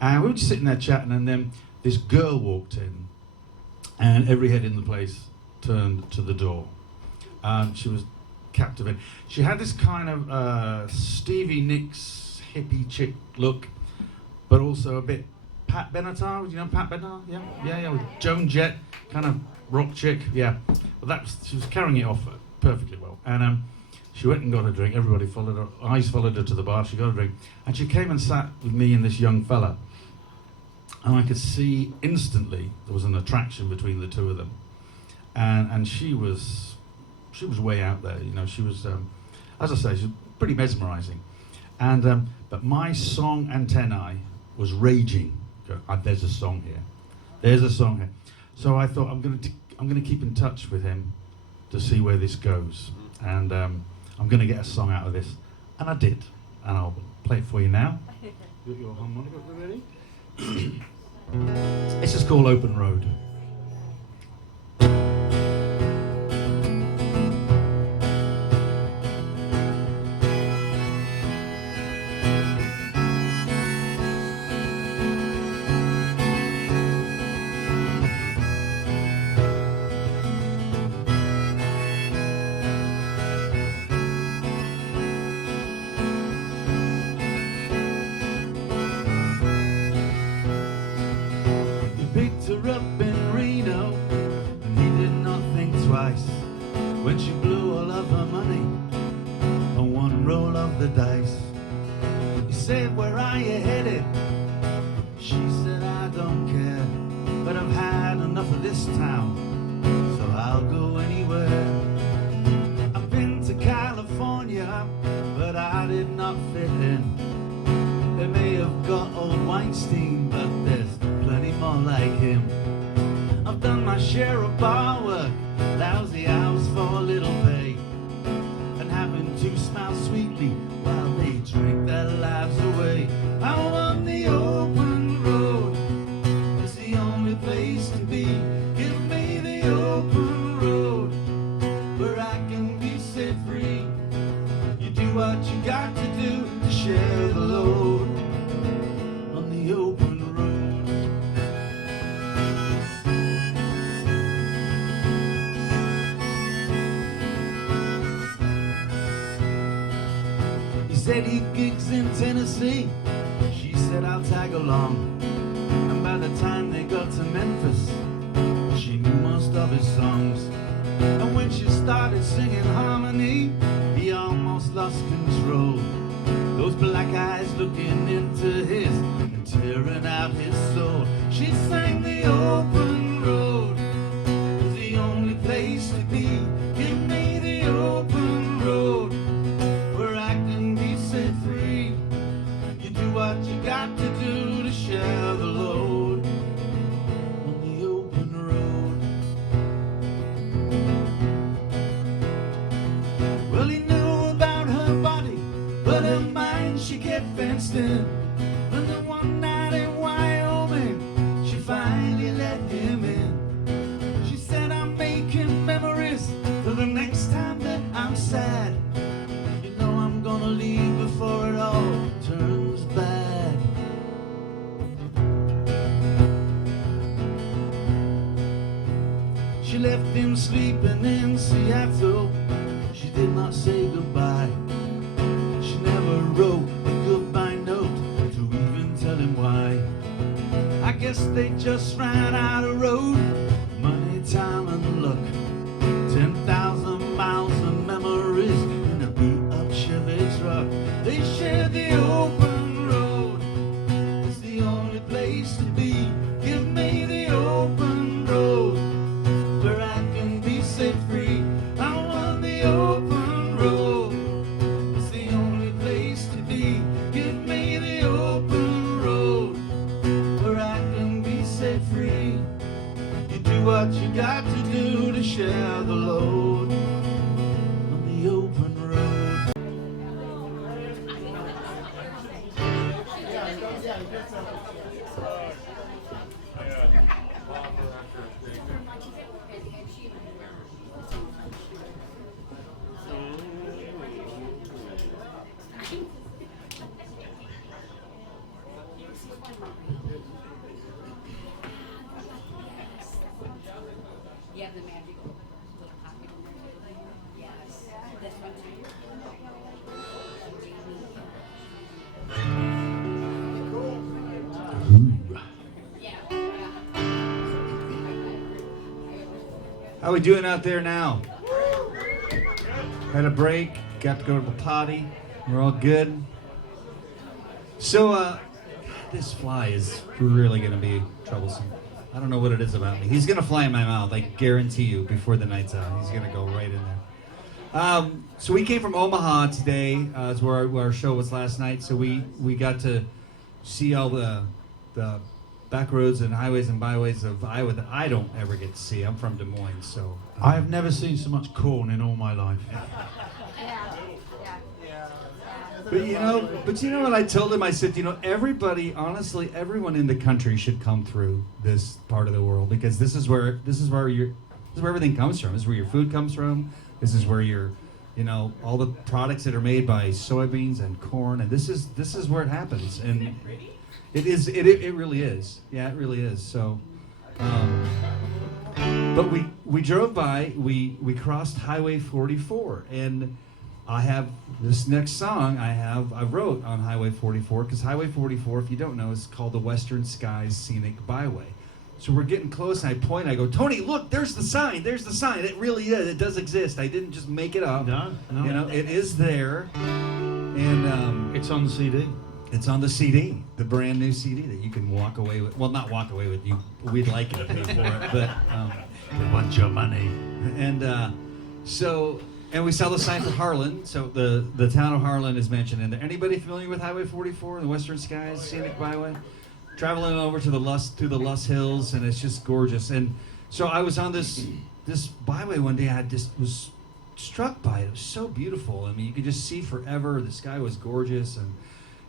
And we were just sitting there chatting, and then this girl walked in, and every head in the place turned to the door. She was captivating. She had this kind of Stevie Nicks hippie chick look, but also a bit Pat Benatar. You know Pat Benatar? Yeah. With Joan Jett, kind of rock chick. Yeah. Well, she was carrying it off perfectly well. And she went and got a drink. Everybody followed her. Eyes followed her to the bar. She got a drink, and she came and sat with me and this young fella. And I could see instantly there was an attraction between the two of them. And she was way out there, you know. She was, as I say, she was pretty mesmerising. And but my song antennae was raging. There's a song here. So I thought I'm going to keep in touch with him to see where this goes, and I'm going to get a song out of this, and I did. And I'll play it for you now. You got your harmonica ready? This is called Open Road. share of bar work, lousy hours for little pay, and having to smile sweetly while they drink their lives away. Out on the open road is the only place to be. Give me the open road where I can be set free. You do what you got to do to share the load on the open road. He said he gigs in Tennessee. She said I'll tag along. And by the time they got to Memphis, she knew most of his songs. And when she started singing harmony, he almost lost control. Those black eyes looking into his and tearing out his soul. She sang the open road is the only place to be. Give me the open road where I can be set free. You do what you got to do to share the load on the open road. Well, he knew about her body, but her mind she kept fenced in. And then one night in Wyoming, she finally let him in. She said, I'm making memories for the next time that I'm sad. You know I'm gonna leave before it all turns bad. She left him sleeping in Seattle. She did not say goodbye. She never wrote a goodbye note to even tell him why. I guess they just ran out of road, money, time, and luck. 10,000 miles of memories in a beat-up Chevy truck. They share the open road. It's the only place to be. Give me the open road where I can be set free. I want the open road. It's the only place to be. Give me the open road where I can be set free. You do what you got to do to share the load on the open road. You have the magical little pocket in there. Yes. This one too. How we doing out there now? Had a break, got to go to the potty. We're all good. So, this fly is really gonna be troublesome. I don't know what it is about me. He's gonna fly in my mouth, I guarantee you, before the night's out. He's gonna go right in there. So we came from Omaha today, is where our show was last night. So we got to see all the back roads and highways and byways of Iowa that I don't ever get to see. I'm from Des Moines, so. I have never seen so much corn in all my life. But you know what I told him? I said, everybody, honestly, everyone in the country should come through this part of the world, because this is where everything comes from. This is where your food comes from. This is where all the products that are made by soybeans and corn, and this is where it happens. And it really is. Yeah, it really is. So, but we drove by. We crossed Highway 44, and I have this next song I wrote on Highway 44, because Highway 44, if you don't know, is called the Western Skies Scenic Byway. So we're getting close, and I point, I go, Tony, look, there's the sign. It really is. It does exist. I didn't just make it up. No. It is there. And It's on the CD. it's on the CD, the brand new CD that you can walk away with. Well, not walk away with. We'd like you to pay for it, but They want your money. and we saw the sign for Harlan. So the town of Harlan is mentioned in there. Anybody familiar with Highway 44, the Western Skies Scenic Byway? Traveling over to through the Luss Hills, and it's just gorgeous. And So I was on this byway one day. I just was struck by it. It was so beautiful. I mean, you could just see forever. The sky was gorgeous,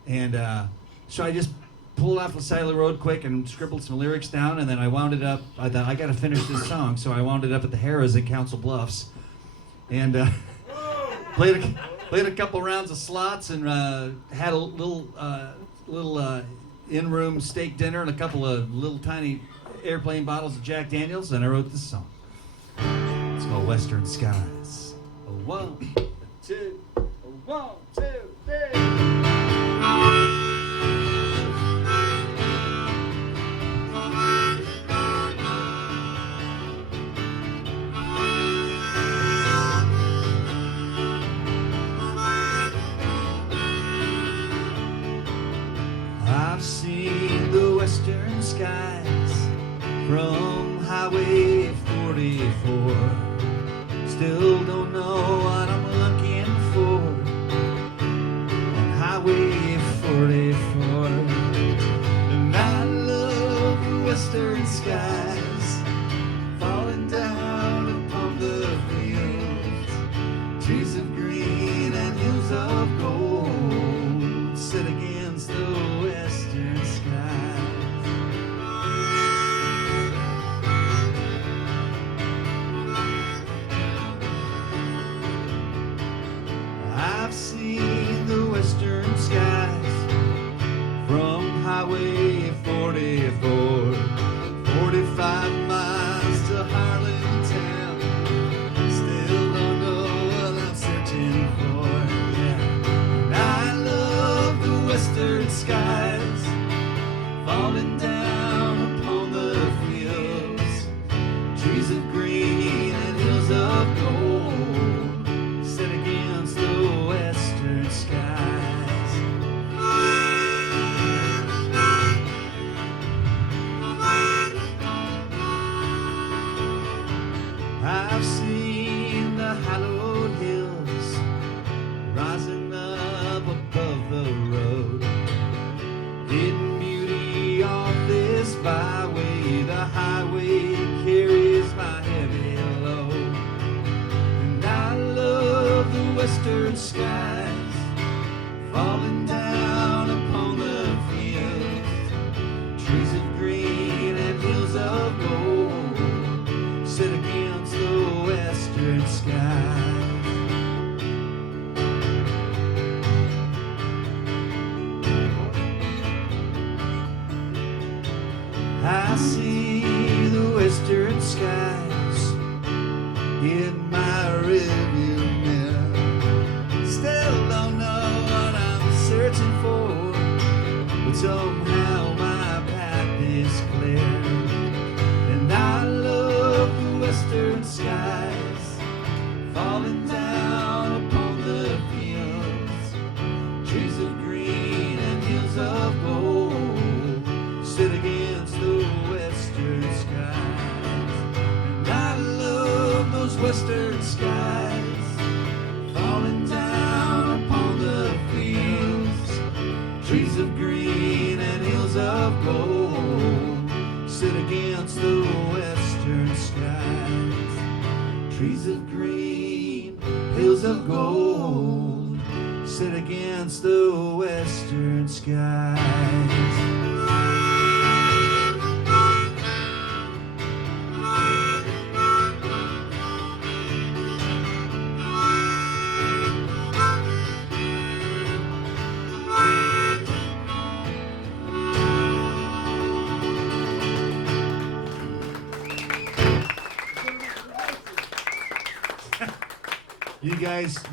and so I just pulled off the side of the road quick and scribbled some lyrics down, and then I wound it up. I thought I got to finish this song, so I wound it up at the Harrah's in Council Bluffs, and played a couple rounds of slots, and had a little in-room steak dinner and a couple of little tiny airplane bottles of Jack Daniels, and I wrote this song. It's called Western Skies. A 1, a 2, a 1, 2, 3. I've seen the western skies from Highway 44. Still don't know what I'm looking for on Highway 44. And I love the western skies falling down upon the fields, trees of green and hills of gold sit against the western skies. I've seen the western skies from Highway 44, 45 miles to Harlem town. Still don't know what I'm searching for. Yeah. And I love the western skies falling down upon the fields, trees of green and hills of gold set against the western skies. I've seen the hallowed hills rising up above the road, hidden beauty off this byway. The highway carries my heavy load, and I love the western skies falling down upon the fields, trees of green and hills of gold sit against the western skies. I see the western skies in my rearview mirror. Still don't know what I'm searching for, but somehow my path is clear. And I love the western skies falling down upon the fields, trees of green and hills of gold sit against the western skies. And I love those western skies falling down upon the fields, trees of green and hills of gold sit against the western skies. Trees of green, hills of gold sit against the western skies.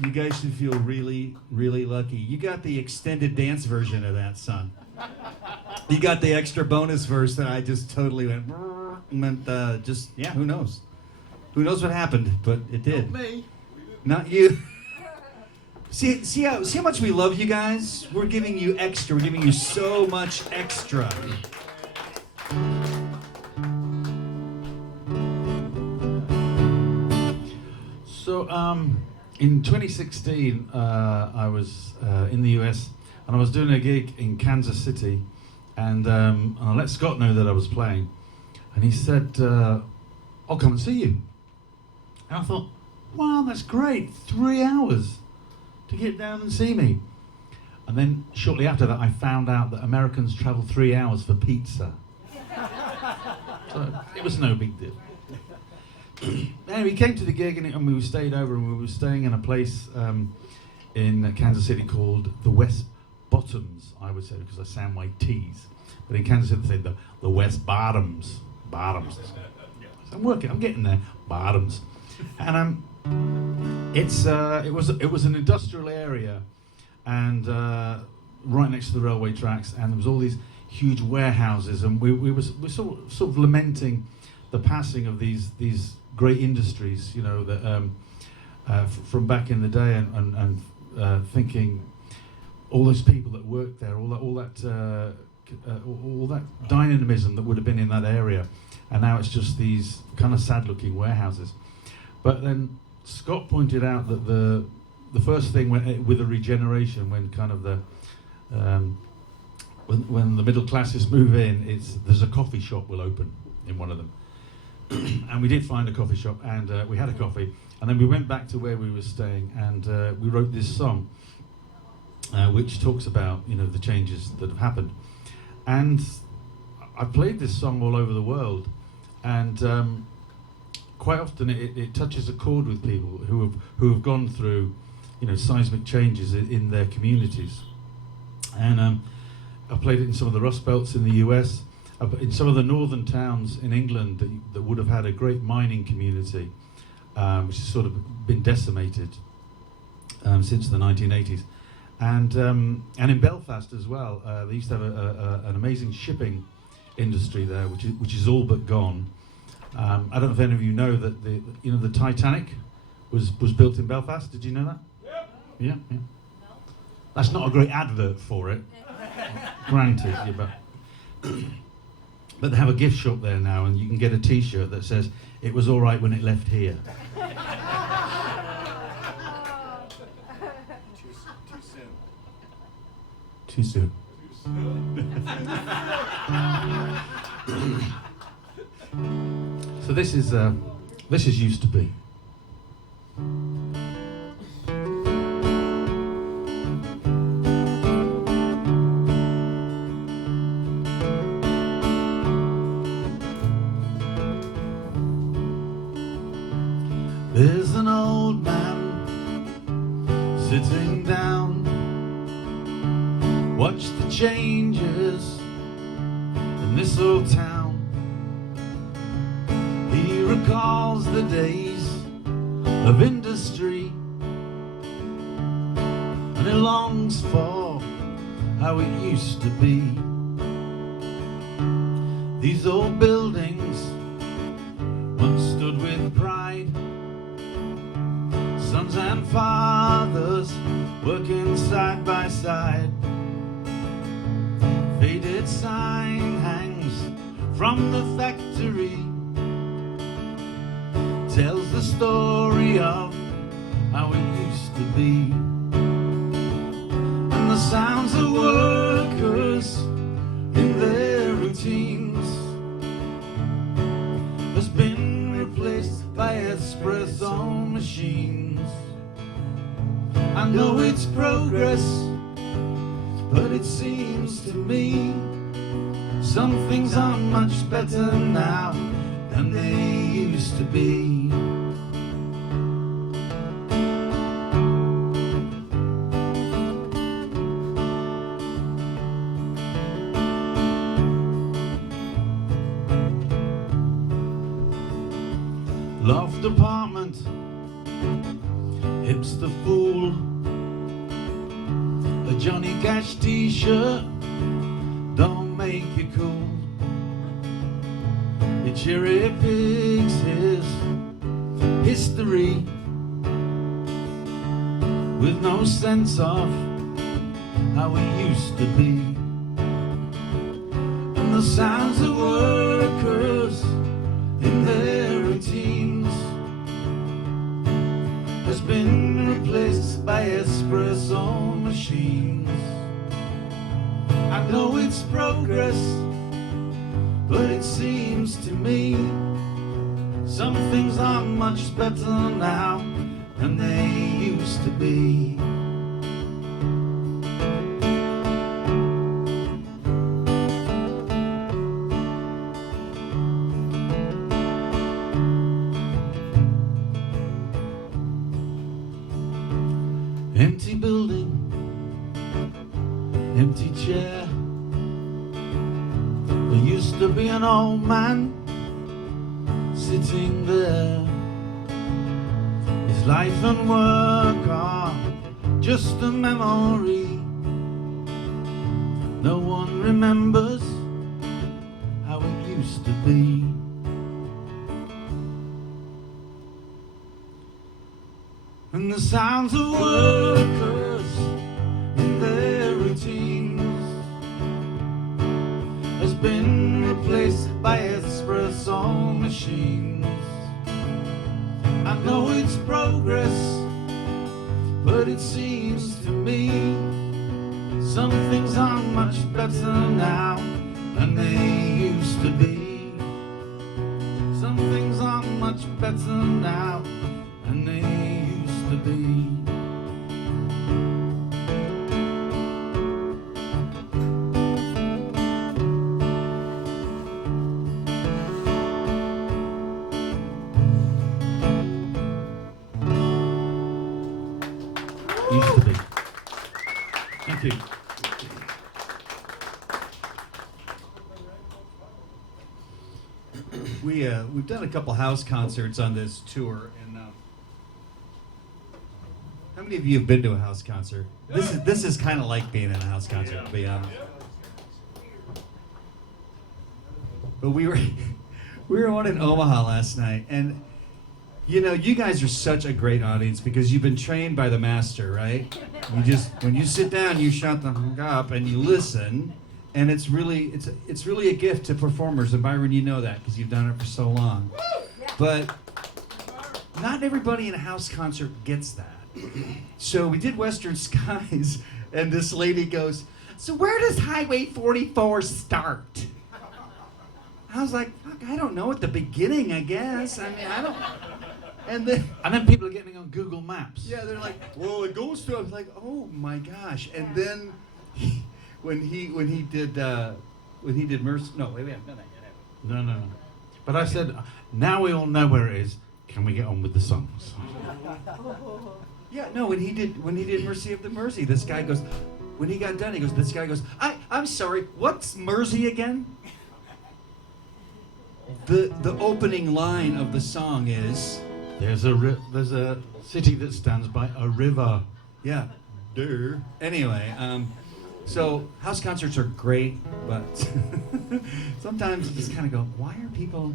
You guys should feel really, really lucky. You got the extended dance version of that song. You got the extra bonus verse that I just totally went, yeah, who knows? Who knows what happened, but it did. Not me. Not you. See how much we love you guys? We're giving you extra. We're giving you so much extra. So, in 2016, I was in the US, and I was doing a gig in Kansas City, and I let Scott know that I was playing, and he said, I'll come and see you. And I thought, wow, that's great, 3 hours to get down and see me. And then shortly after that, I found out that Americans travel 3 hours for pizza. So it was no big deal. Anyway, we came to the gig and we stayed over, and we were staying in a place in Kansas City called the West Bottoms, I would say, because I sound my T's. But in Kansas City, they say the West Bottoms. Bottoms. So I'm getting there. Bottoms. And it was an industrial area, and right next to the railway tracks, and there was all these huge warehouses, and we were sort of lamenting the passing of these great industries, you know, that from back in the day, and thinking all those people that worked there, all that dynamism that would have been in that area, and now it's just these kind of sad-looking warehouses. But then Scott pointed out that the first thing with the regeneration, when kind of when the middle classes move in, there's a coffee shop will open in one of them. And we did find a coffee shop, and we had a coffee, and then we went back to where we were staying, and we wrote this song, which talks about, you know, the changes that have happened. And I played this song all over the world, and quite often it touches a chord with people who have gone through, you know, seismic changes in their communities. And I played it in some of the Rust Belts in the US, in some of the northern towns in England that would have had a great mining community, which has sort of been decimated since the 1980s. And in Belfast as well, they used to have an amazing shipping industry there, which is all but gone. I don't know if any of you know that the Titanic was built in Belfast. Did you know that? Yeah. Yeah. That's not a great advert for it, granted. But they have a gift shop there now, and you can get a T-shirt that says, "It was all right when it left here." Too soon. So this is used to be. There's an old man sitting down. Watch the changes in this old town. He recalls the days of industry, and he longs for how it used to be. These old buildings once stood with pride, sons and fathers working side by side. Faded sign hangs from the factory, tells the story of how it used to be. And the sounds of workers in their routines has been replaced by espresso machines. I know it's progress, but it seems to me some things are much better now than they used to be. Loft apartment, hipster fool, a Johnny Cash t-shirt don't make you cool. It cherry picks his history with no sense of how it used to be. And the sounds of workers in their routines has been replaced by espresso machines. I know it's progress, but it seems to me Some things are much better now than they used to be. Empty building, empty chair. There used to be an old man sitting there. His life and work are just a memory. No one remembers how it used to be. And the sounds of workers in their routines has been replaced by espresso machines. I know it's progress, but it seems to me some things are much better now than they used to be. Some things are much better now than they used to be. Used to be. Thank you. We've done a couple house concerts on this tour, and how many of you have been to a house concert? This is kind of like being in a house concert, to be honest. But we were one in Omaha last night, and you know, you guys are such a great audience because you've been trained by the master, right? You just, when you sit down, you shut the fuck up and you listen, and it's really a gift to performers. And Byron, you know that because you've done it for so long. But not everybody in a house concert gets that. So we did Western Skies, and this lady goes, "So where does Highway 44 start?" I was like, "Fuck, I don't know. At the beginning, I guess. I mean, I don't." And then people are getting on Google Maps. yeah, they're like, "Well, it goes to." I was like, "Oh my gosh!" And then when he did Mercy. No, wait, we haven't done that yet. No. But I said, now we all know where it is. Can we get on with the songs? Yeah, no. When he did Mercy of the Mersey, this guy goes. When he got done, this guy goes, I'm sorry. What's Mersey again?" The opening line of the song is, There's a city that stands by a river. yeah, duh. Anyway, so house concerts are great, but sometimes you just kind of go, why are people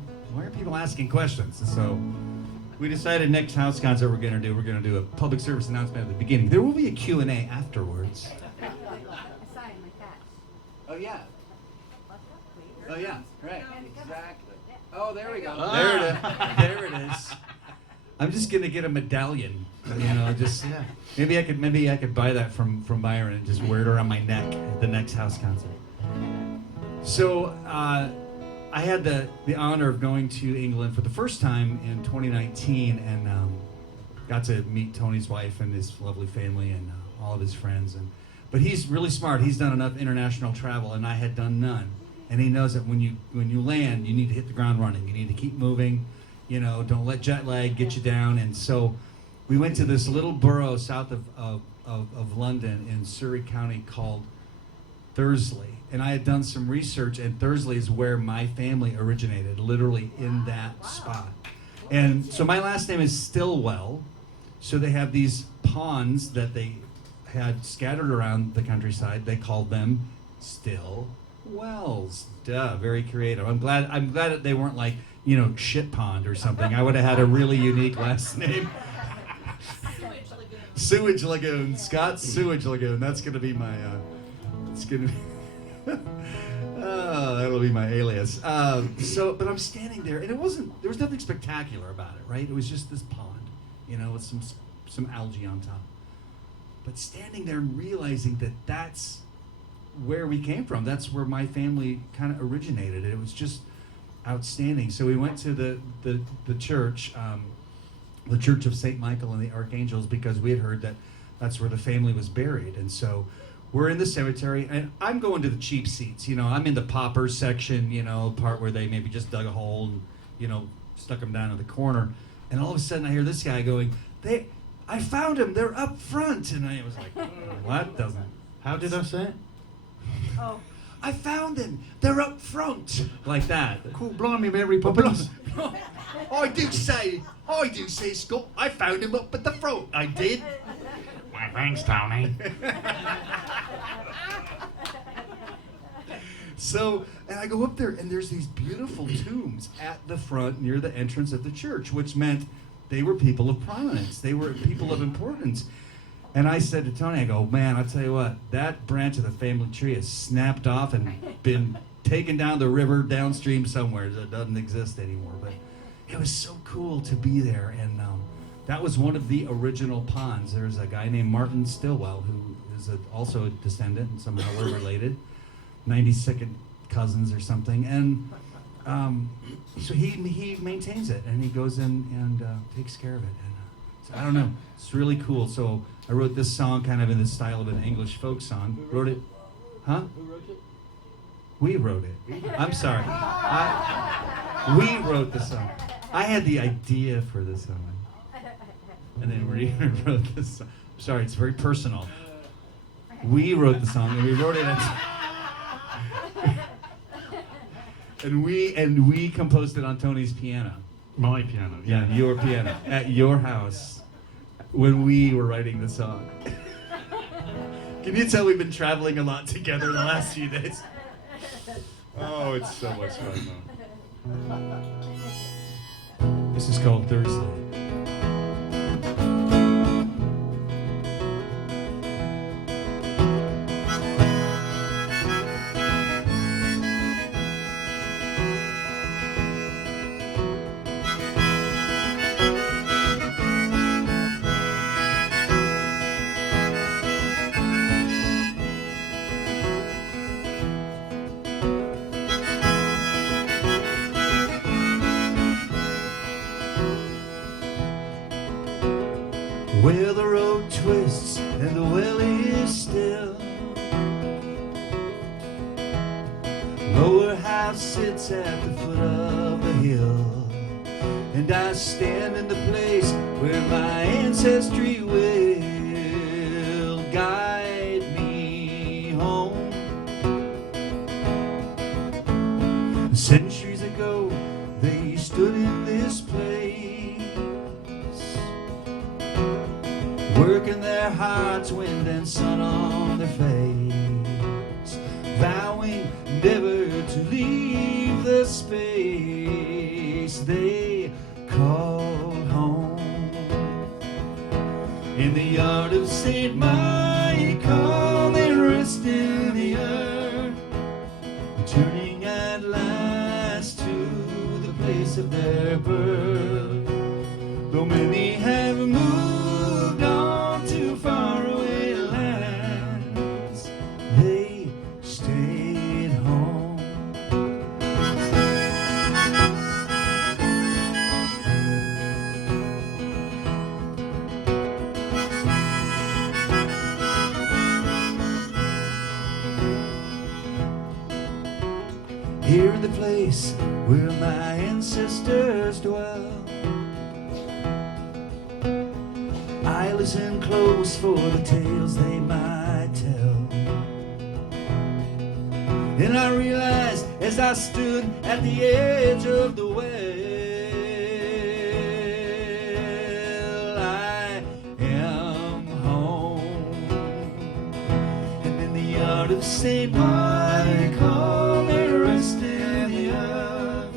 asking questions? And so we decided next house concert we're gonna do a public service announcement at the beginning. There will be a Q&A afterwards. A sign like that. Oh yeah. Oh yeah. Right. Exactly. Oh, there we go. Ah. There it is. I'm just gonna get a medallion. You know, just maybe I could buy that from Byron and just wear it around my neck at the next house concert. So I had the honor of going to England for the first time in 2019, and got to meet Tony's wife and his lovely family and all of his friends. But he's really smart. He's done enough international travel, and I had done none. And he knows that when you land, you need to hit the ground running. You need to keep moving. You know, don't let jet lag get you down. And so we went to this little borough south of London in Surrey County called Thursley. And I had done some research, and Thursley is where my family originated, literally in that spot. And so my last name is Stilwell. So they have these ponds that they had scattered around the countryside. They called them Stilwells. Duh, very creative. I'm glad that they weren't like, you know, Shit Pond or something. I would have had a really unique last name. Sewage Lagoon. Scott Sewage Lagoon. That's gonna be my that'll be my alias. But I'm standing there, and there was nothing spectacular about it, right? It was just this pond, you know, with some algae on top. But standing there and realizing that that's where we came from, that's where my family kind of originated. It was just outstanding. So we went to the church, the Church of St. Michael and the Archangels, because we had heard that that's where the family was buried. And so we're in the cemetery, and I'm going to the cheap seats. You know, I'm in the pauper section, you know, part where they maybe just dug a hole and, you know, stuck them down in the corner. And all of a sudden I hear this guy going, I found them, they're up front. And I was like, what? How did I say it? Oh. I found them, they're up front. Like that. Cool, blimey, Mary Poppins. I do say, Scott, I found him up at the front. I did. Why, thanks, Tony. So, and I go up there, and there's these beautiful tombs at the front near the entrance of the church, which meant they were people of prominence. They were people of importance. And I said to Tony, I go, man, I'll tell you what, that branch of the family tree has snapped off and been taken down the river downstream somewhere that doesn't exist anymore. But it was so cool to be there. And that was one of the original ponds. There's a guy named Martin Stilwell who is also a descendant, and somehow we're related. 92nd cousins or something. And so he maintains it, and he goes in and takes care of it. And so I don't know, it's really cool. So I wrote this song kind of in the style of an English folk song. Wrote it? Huh? Who wrote it? We wrote it. I'm sorry. We wrote the song. I had the idea for the song. And then we wrote this song. Sorry, it's very personal. We wrote the song, and we wrote it and we composed it on Tony's piano. My piano. Yeah, your piano at your house when we were writing the song. Can you tell we've been traveling a lot together the last few days? Oh, it's so much fun though. This is called Thursday. Where the road twists and the well is still, lower house sits at the foot of the hill, and I stand in the place where my ancestry will guide me home. Centuries ago they stood in this place, working their hearts, wind and sun on their face, vowing never to leave the space they called home. In the yard of St. Michael they rest in the earth, returning at last to the place of their birth. Though many have moved on to faraway lands, they stayed home. Here in the place where my ancestors dwell, I listen close for the tales they might tell. And I realized as I stood at the edge of the well, I am home. And in the yard of St. Michael they rest in the earth,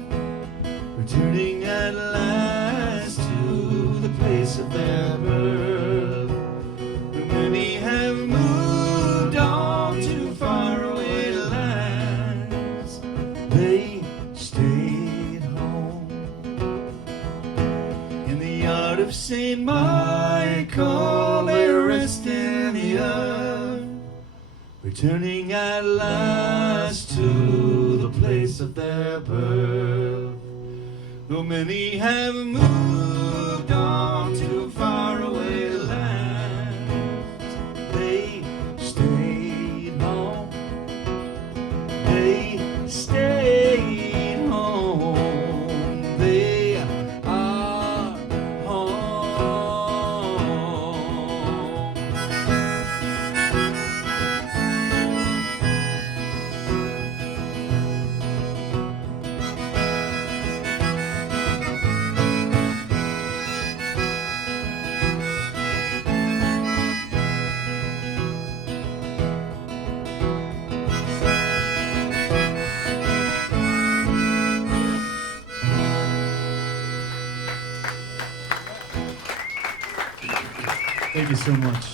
returning at last to the place of their birth. But many have moved on to faraway lands, they stayed home. In the yard of St. Michael they rest in the earth, returning at last to the place of their birth. Though many have moved on to faraway lands, they stayed home. They stayed home. They are home. Thank you so much.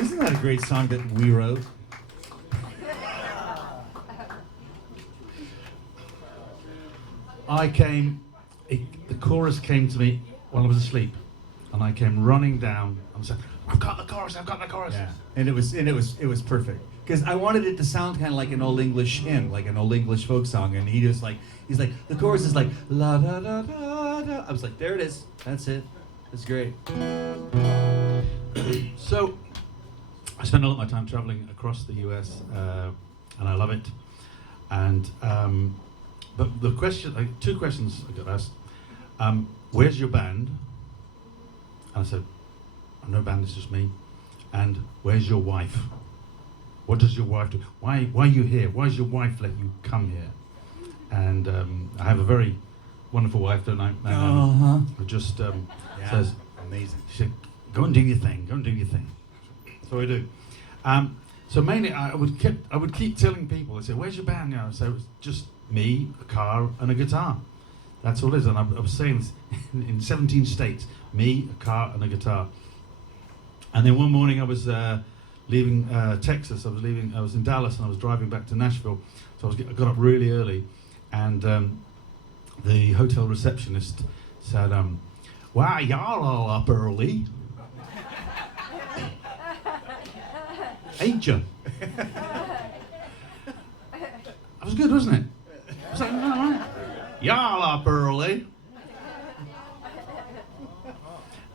Isn't that a great song that we wrote? The chorus came to me while I was asleep, and I came running down and said, I've got the chorus. Yeah, and it was perfect because I wanted it to sound kind of like an old English hymn, like an old English folk song, and he's like the chorus is like la da da da da. I was like, there it is, that's it, it's great. So I spend a lot of my time traveling across the US, and I love it. And but the question, two questions I got asked. Where's your band? And I said, no band, it's just me. And where's your wife? What does your wife do? Why are you here? Why does your wife let you come here? And I have a very wonderful wife, don't I? Who just says, amazing. She said, go and do your thing. Go and do your thing. So I do. So mainly, I would keep telling people. I say, "Where's your band?" So it's just me, a car, and a guitar. That's all it is. And I was saying this in 17 states: me, a car, and a guitar. And then one morning, I was leaving Texas. I was in Dallas, and I was driving back to Nashville. So I got up really early, and the hotel receptionist said, "Wow, y'all all up early." Ain't you? That was good, wasn't it? I was like, all right. Y'all up early.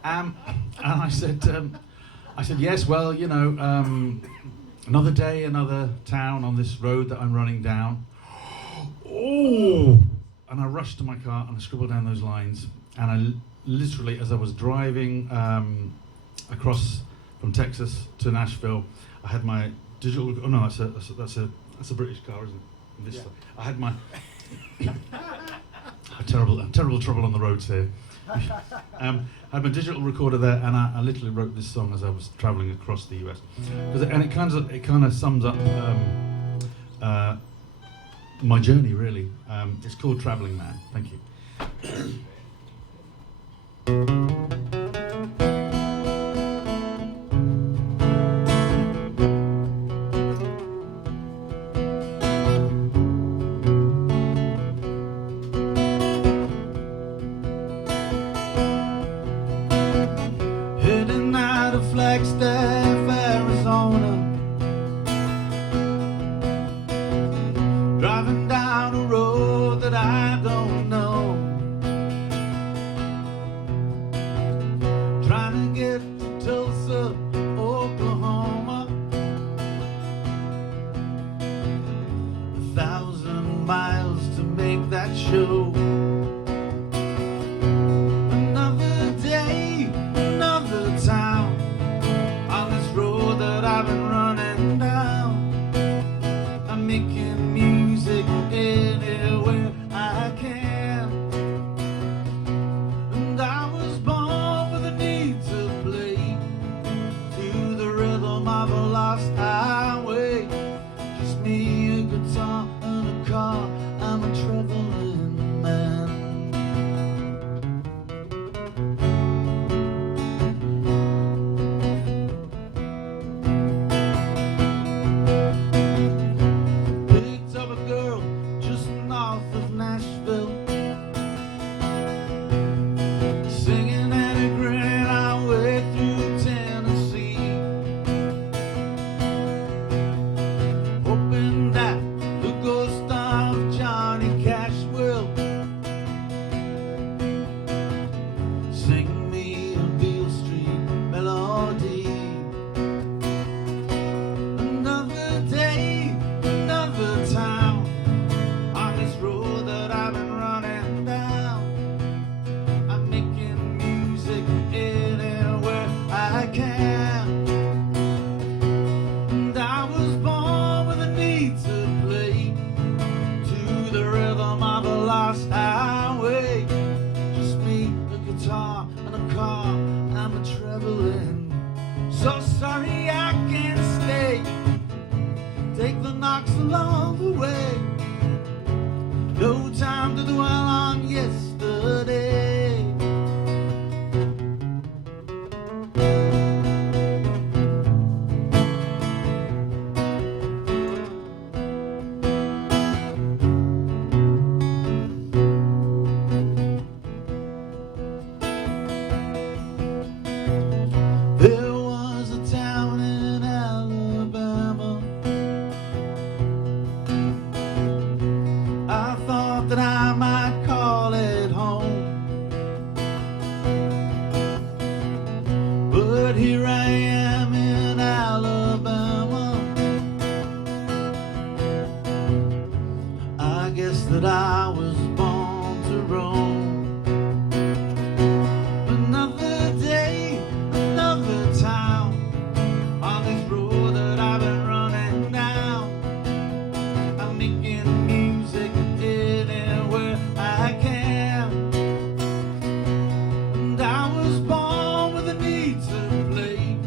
And I said, yes. Well, you know, another day, another town on this road that I'm running down. Oh! And I rushed to my car and I scribbled down those lines. And I literally, as I was driving across from Texas to Nashville, I had my digital. Oh no, that's a British car, isn't it? This I had my terrible trouble on the roads here. I had my digital recorder there, and I literally wrote this song as I was traveling across the US. And it kind of sums up my journey, really. It's called Traveling Man. Thank you. Heading out of Flagstaff, Arizona, driving down a road that I don't know, trying to get to Tulsa, Oklahoma, 1,000 miles to make that show. Another day, another town, on this road that I've been running down. I'm making music anywhere I can, and I was born with a need to play to the rhythm of a lost highway. Just me, a guitar, and a car. I'm a traveling man. Picked up a girl just north of Nashville, singing and a grin our way through Tennessee, hoping that the ghost of Johnny Cash will lost highway. Just me, a guitar, and a car. I'm a traveling. So sorry I can't stay. Take the knocks along the way. No time to dwell on yesterday. There was a town in Alabama. I thought that I might call it home, but here I am in Alabama. I guess that I was born to roam. Another day, another town, on this road that I've been running down. I'm making music anywhere I can, and I was born with a need to play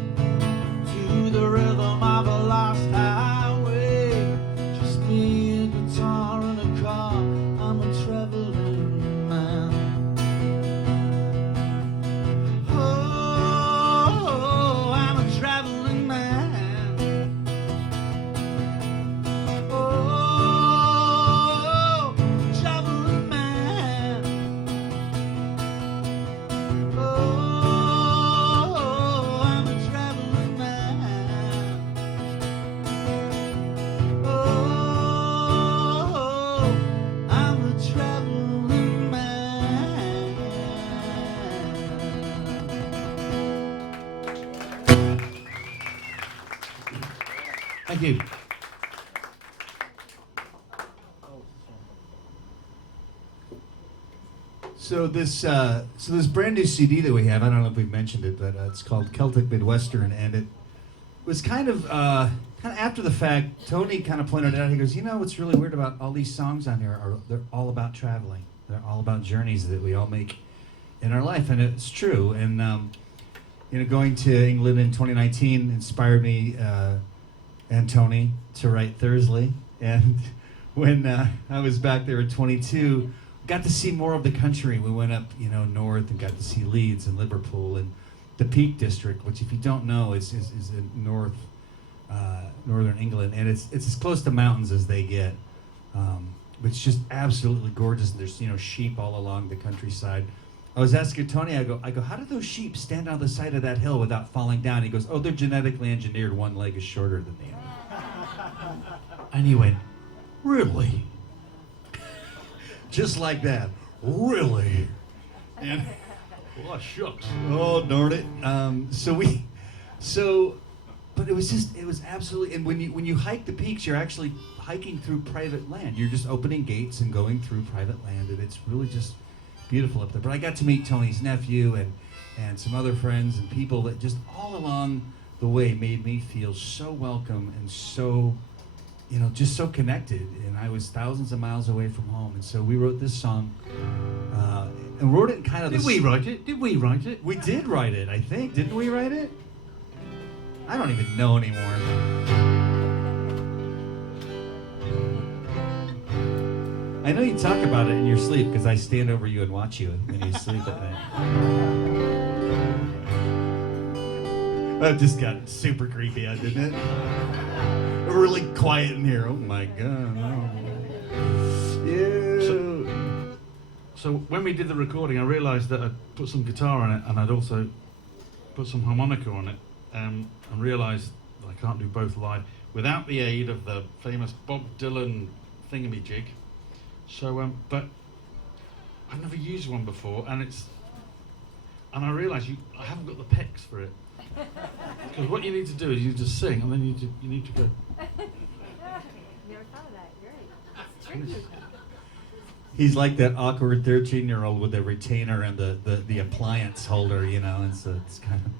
to the rhythm of a lost highway. Just me, a guitar, and a car. I'm a traveling man. Oh, I'm a traveling man. Oh, traveling man. Oh, I'm a traveling man. Oh, I'm a traveling man. Thank you. So this brand new CD that we have, I don't know if we've mentioned it, but it's called Celtic Midwestern, and it was kind of after the fact. Tony kind of pointed it out. He goes, you know, what's really weird about all these songs on here are they're all about traveling. They're all about journeys that we all make in our life, and it's true. And you know, going to England in 2019 inspired me and Tony to write Thursday. And when I was back there at 22, got to see more of the country. We went up, you know, north and got to see Leeds and Liverpool and the Peak District, which, if you don't know, is in northern England, and it's as close to mountains as they get. But it's just absolutely gorgeous. There's, you know, sheep all along the countryside. I was asking Tony, I go, how do those sheep stand on the side of that hill without falling down? He goes, oh, they're genetically engineered. One leg is shorter than the other. And he went, really? Just like that. Really? And Well, shucks. oh, darn it. But it was absolutely, and when you hike the peaks, you're actually hiking through private land. You're just opening gates and going through private land, and it's really just beautiful up there. But I got to meet Tony's nephew and some other friends and people that just all along the way made me feel so welcome and so, you know, just so connected. And I was thousands of miles away from home, and so we wrote this song, and wrote it in kind of Did we write it? Did we write it? We did write it, I think. Didn't we write it? I don't even know anymore. I know you talk about it in your sleep because I stand over you and watch you when you sleep at night. That just got super creepy, didn't it? Really quiet in here. Oh my God. Yeah. So when we did the recording, I realised that I'd put some guitar on it, and I'd also put some harmonica on it, and realised that I can't do both live without the aid of the famous Bob Dylan thingamajig. So, but I've never used one before, and I realised I haven't got the pecs for it. Because what you need to do is you just sing, and then you need to go. Never thought of that. You're right. It's tricky. He's like that awkward 13-year-old with the retainer and the appliance holder, you know, and so it's kind of...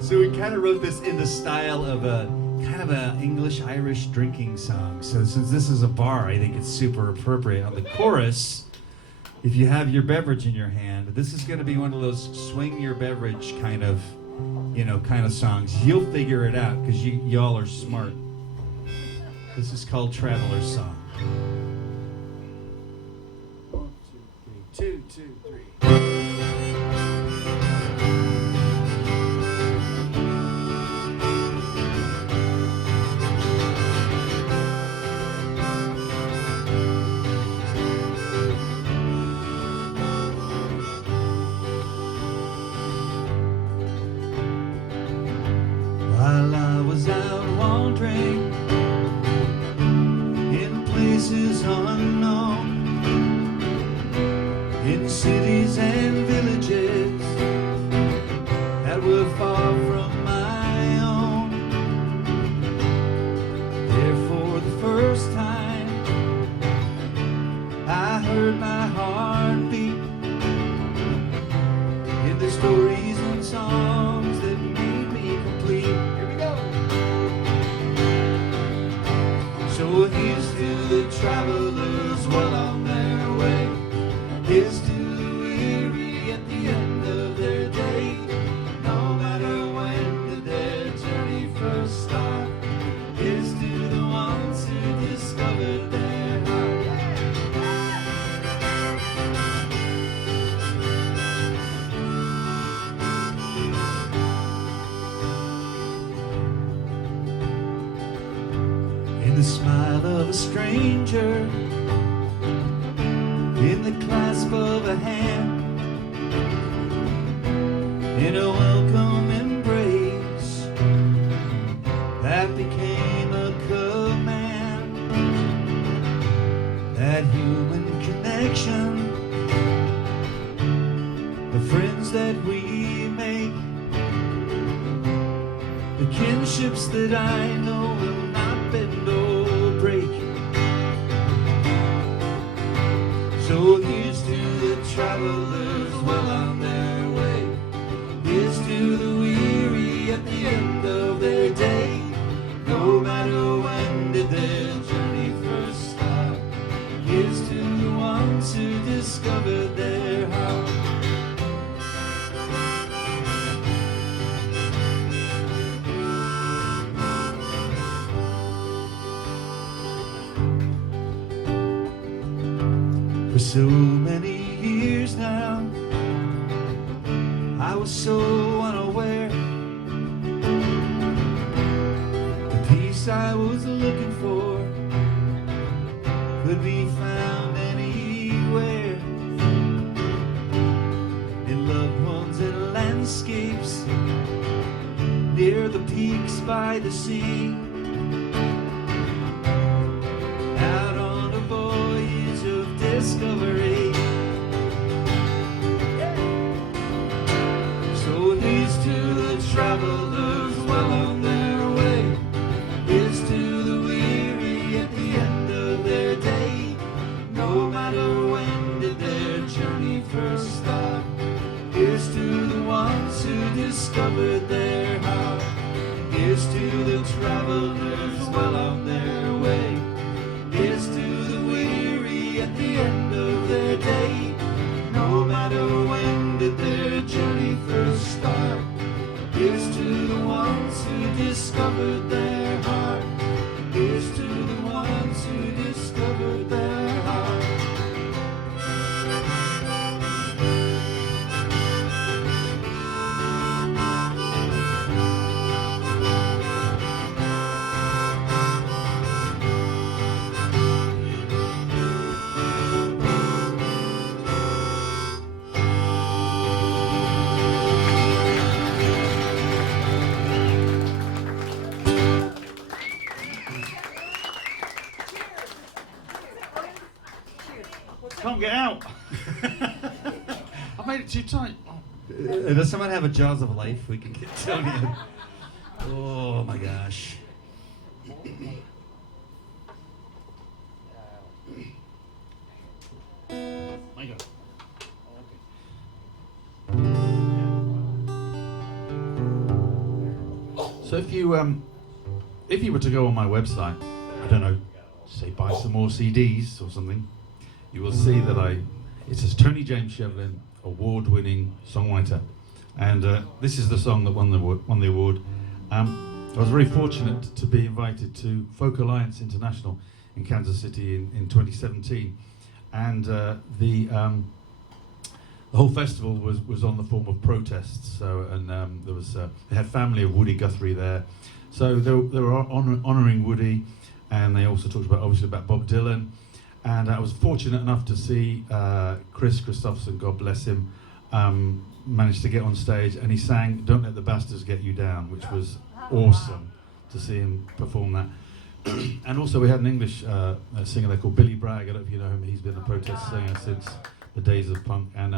So we kind of wrote this in the style of kind of an English-Irish drinking song. So since this is a bar, I think it's super appropriate. On the chorus, if you have your beverage in your hand, this is going to be one of those swing your beverage kind of songs. You'll figure it out because y'all are smart. This is called Traveler's Song. 1, 2, 3. 2, 2, 3. While I was out wandering in places unknown, in cities and villages that were far from my own, there for the first time I heard my heart beat in the stories and songs that made me complete. Here we go. So here's to the travelers well on their way. Here's to the weary at the end of their day. No matter when did their journey first start. Here's to the ones who discovered their heart. In the smile of a stranger, in the clasp of a hand, in a welcome embrace that became a command, that human connection, the friends that we make, the kinships that I know will not bend or break. So here's to the travelers well on their way. Here's to the weary at the end of their day. No matter when did their journey first start. Here's to the ones who discovered their heart. For so many years now, I was so unaware. The peace I was looking for could be found anywhere. In loved ones and landscapes, near the peaks by the sea. Out on a voyage of discovery. So here's to the travelers well on their way. Here's to the weary at the end of their day. No matter when did their journey first start. Here's to the ones who discovered their heart. Here's to the travelers well on their way. Here's to the weary at the end of their day. No matter when did their journey first start. Here's to the ones who discovered their heart. Here's to the ones who discovered their heart. Can't get out. I made it too tight. Oh. Does someone have a Jaws of Life we can get Tony? Oh my gosh. My God. So if if you were to go on my website, I don't know, say buy some more CDs or something, you will see that it says Tony James Shelvin, award-winning songwriter, and this is the song that won the award. I was very fortunate to be invited to Folk Alliance International in Kansas City in 2017, and the whole festival was on the form of protests. So, and there was they had family of Woody Guthrie there, so they were honouring Woody, and they also talked obviously about Bob Dylan. And I was fortunate enough to see Chris Christopherson, God bless him, managed to get on stage, and he sang "Don't Let the Bastards Get You Down," which was awesome to see him perform that. And also we had an English singer there called Billy Bragg. I don't know if you know him. He's been a protest singer since the days of punk, and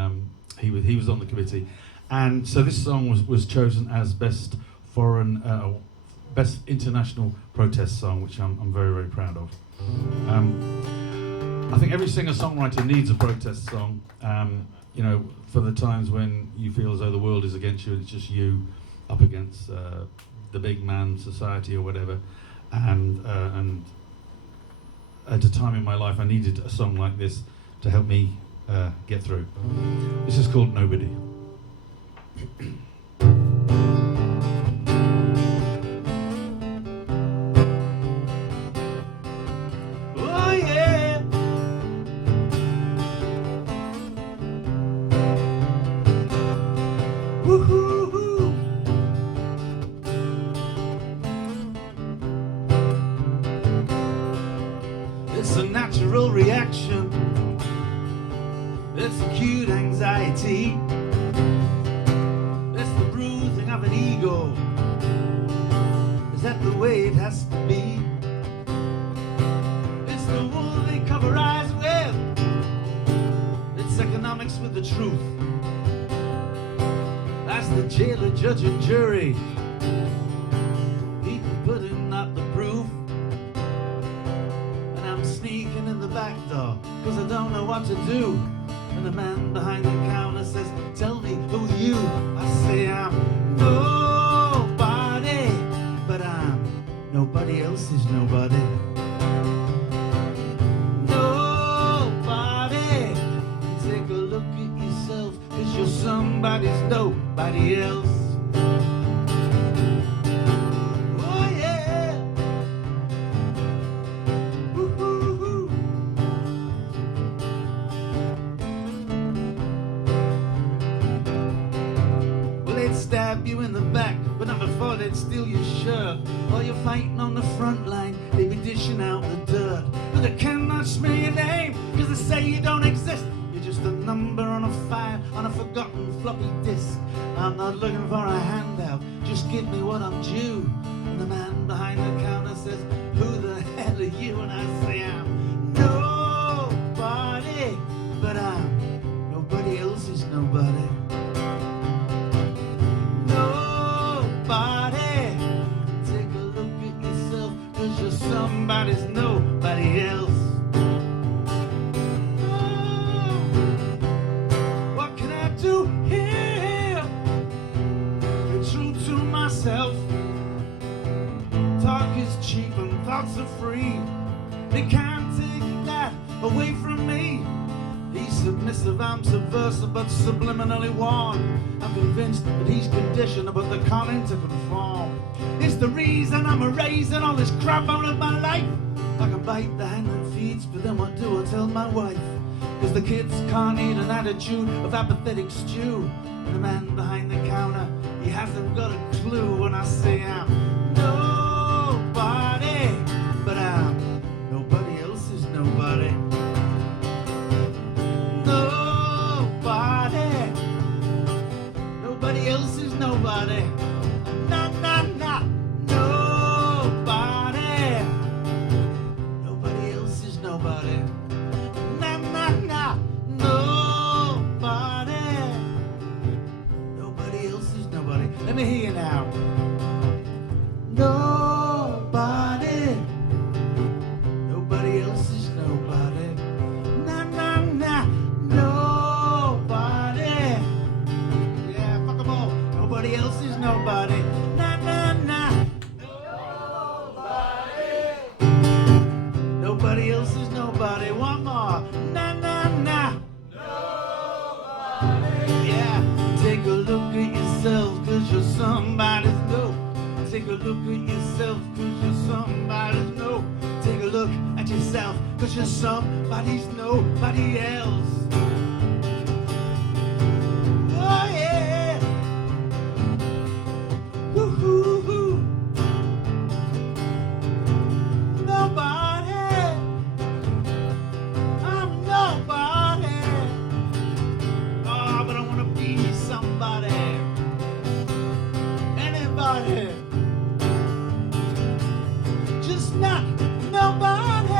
he was on the committee. And so this song was chosen as best international protest song, which I'm very, very proud of. I think every singer-songwriter needs a protest song, you know, for the times when you feel as though the world is against you and it's just you up against the big man society or whatever. And at a time in my life I needed a song like this to help me get through. This is called Nobody. It's a natural reaction. It's acute anxiety. It's the bruising of an ego. Is that the way it has to be? It's the wool they cover eyes with. It's economics with the truth. That's the jailer, judge, and jury. People putting up the proof. Sneaking in the back door, cause I don't know what to do. And the man behind the counter says, tell me, who are you? I say, I'm nobody, but I'm nobody else's nobody. Nobody. Take a look at yourself, cause you're somebody's nobody else. Stab you in the back, but not before they'd steal your shirt. While you're fighting on the front line, they be dishing out the dirt. But they cannot smear your name, cause they say you don't exist. You're just a number on a file, on a forgotten floppy disk. I'm not looking for a handout, just give me what I'm due. And the man behind the counter says, who the hell are you? And I say, I'm nobody, but I'm nobody else's nobody. Somebody's nobody else. Oh, what can I do here? Be true to myself. Talk is cheap and thoughts are free. They can't take that away from me. He's submissive, I'm subversive, but subliminally warned. I'm convinced that he's conditioned, but the calling to conform. It's the reason I'm erasing all this crap out of my life. I can bite the hand that feeds, but then what do I tell my wife? Cause the kids can't eat an attitude of apathetic stew. And the man behind the counter, he hasn't got a clue. When I say I'm nobody, but I'm nobody else's nobody. Nobody else is nobody. Nah, nah, nah. Nobody. Nobody else is nobody. Nah, nah, nah. Nobody. Nobody else is nobody. Let me hear you now. Nobody. look at yourself, cause you're somebody's no. Take a look at yourself, cause you're somebody's nobody else. Oh yeah. Woo-hoo-hoo. Nobody. I'm nobody. Oh, but I wanna be somebody. Anybody. Just not nobody.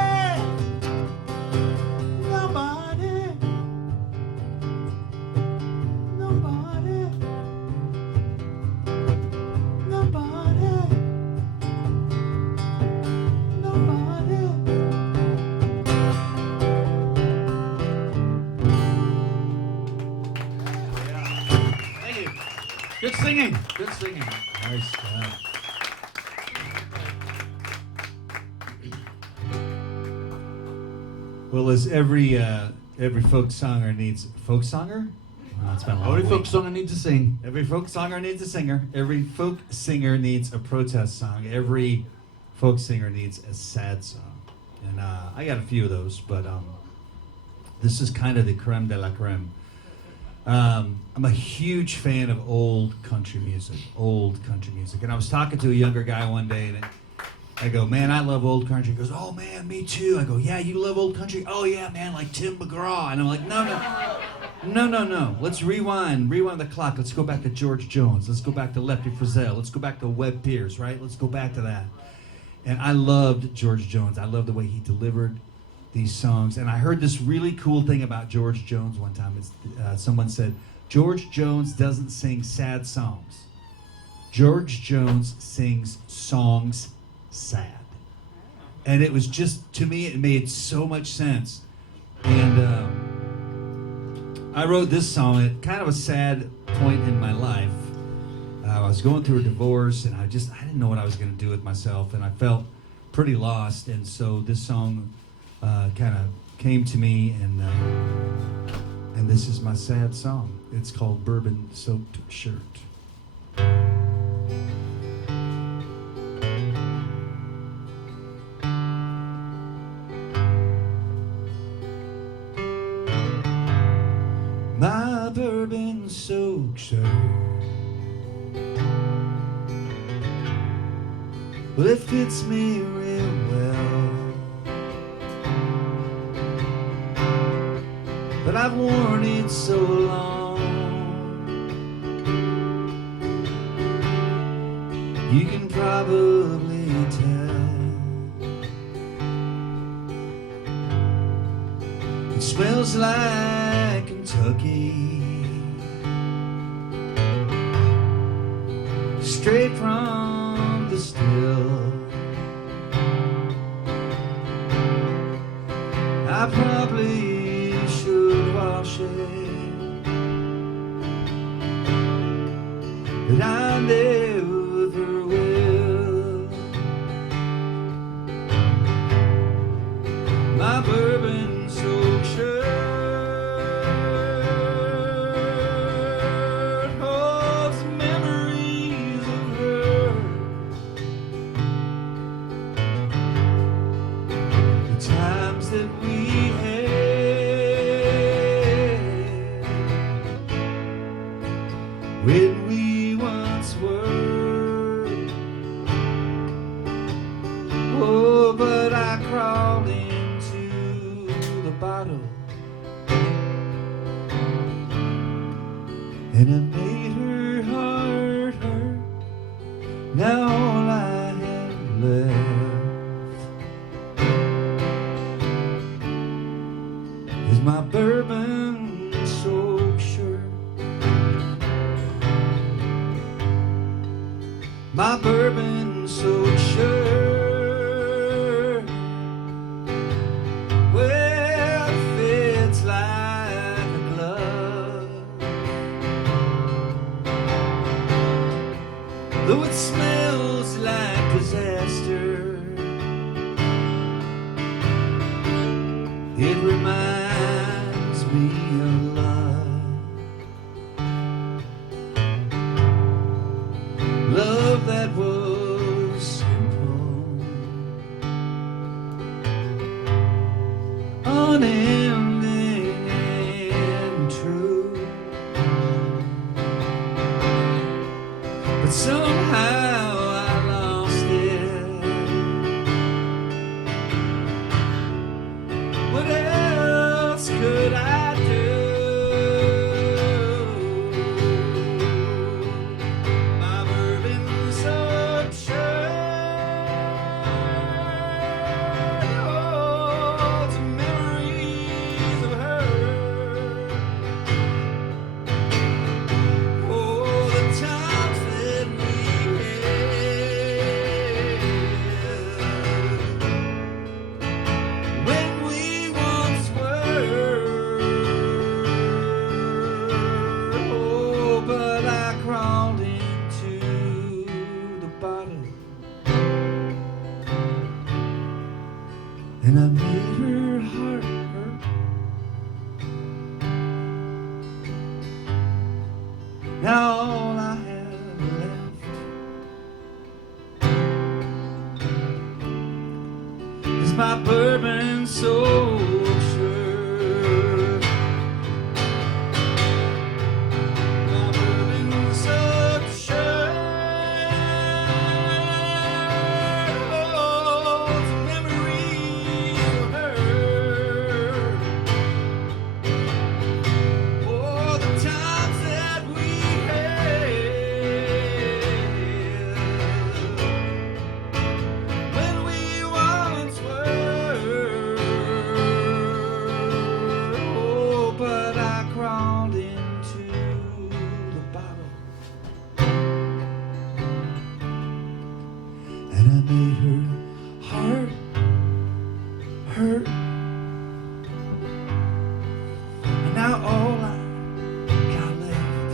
Nobody. Nobody. Nobody. Nobody. Thank you. Good singing. Good singing. Nice job. Well, as every folk songer needs folk songer. Oh, it's been a long Every week. folk song I need to sing. Every folk songer needs a singer. Every folk singer needs a protest song. Every folk singer needs a sad song. And I got a few of those, but this is kind of the creme de la creme. I'm a huge fan of old country music. And I was talking to a younger guy one day, and I go, man, I love old country. He goes, oh man, me too. I go, yeah, you love old country? Oh yeah, man, like Tim McGraw. And I'm like, no. Let's rewind the clock. Let's go back to George Jones. Let's go back to Lefty Frizzell. Let's go back to Webb Pierce, right? Let's go back to that. And I loved George Jones. I loved the way he delivered these songs. And I heard this really cool thing about George Jones one time. Someone said, George Jones doesn't sing sad songs. George Jones sings songs sad. And it was just, to me, it made so much sense. And I wrote this song at kind of a sad point in my life. I was going through a divorce, and I didn't know what I was going to do with myself, and I felt pretty lost. And so this song kind of came to me, and this is my sad song. It's called Bourbon Soaked Shirt. My bourbon soaked shirt. Well, it fits me real well, but I've worn it so long, you can probably tell. It smells like Kentucky, straight from the still. I probably should wash it, but I never will. My bourbon soaked shirt holds memories of her, the times that we had when we once were. Oh, but I crawled into the bottle, and I made her heart hurt. Now all I have left is my bourbon soaked shirt. My bourbon soaked shirt, well, it fits like a glove, though it smells like disaster. It reminds me of love that was unending and true. But somehow I lost it. What else could I do? My bourbon soaked shirt holds memories of her. Oh, the times that we had when we once were. Oh, but I crawled into the bottle and I made her heart hurt. Now all I have left is my bourbon soaked shirt. My bourbon soaked shirt holds memories of her. Oh, the times that we had when we once were. Oh, but I crawled into the bottle and I made her heart hurt. And now all I got left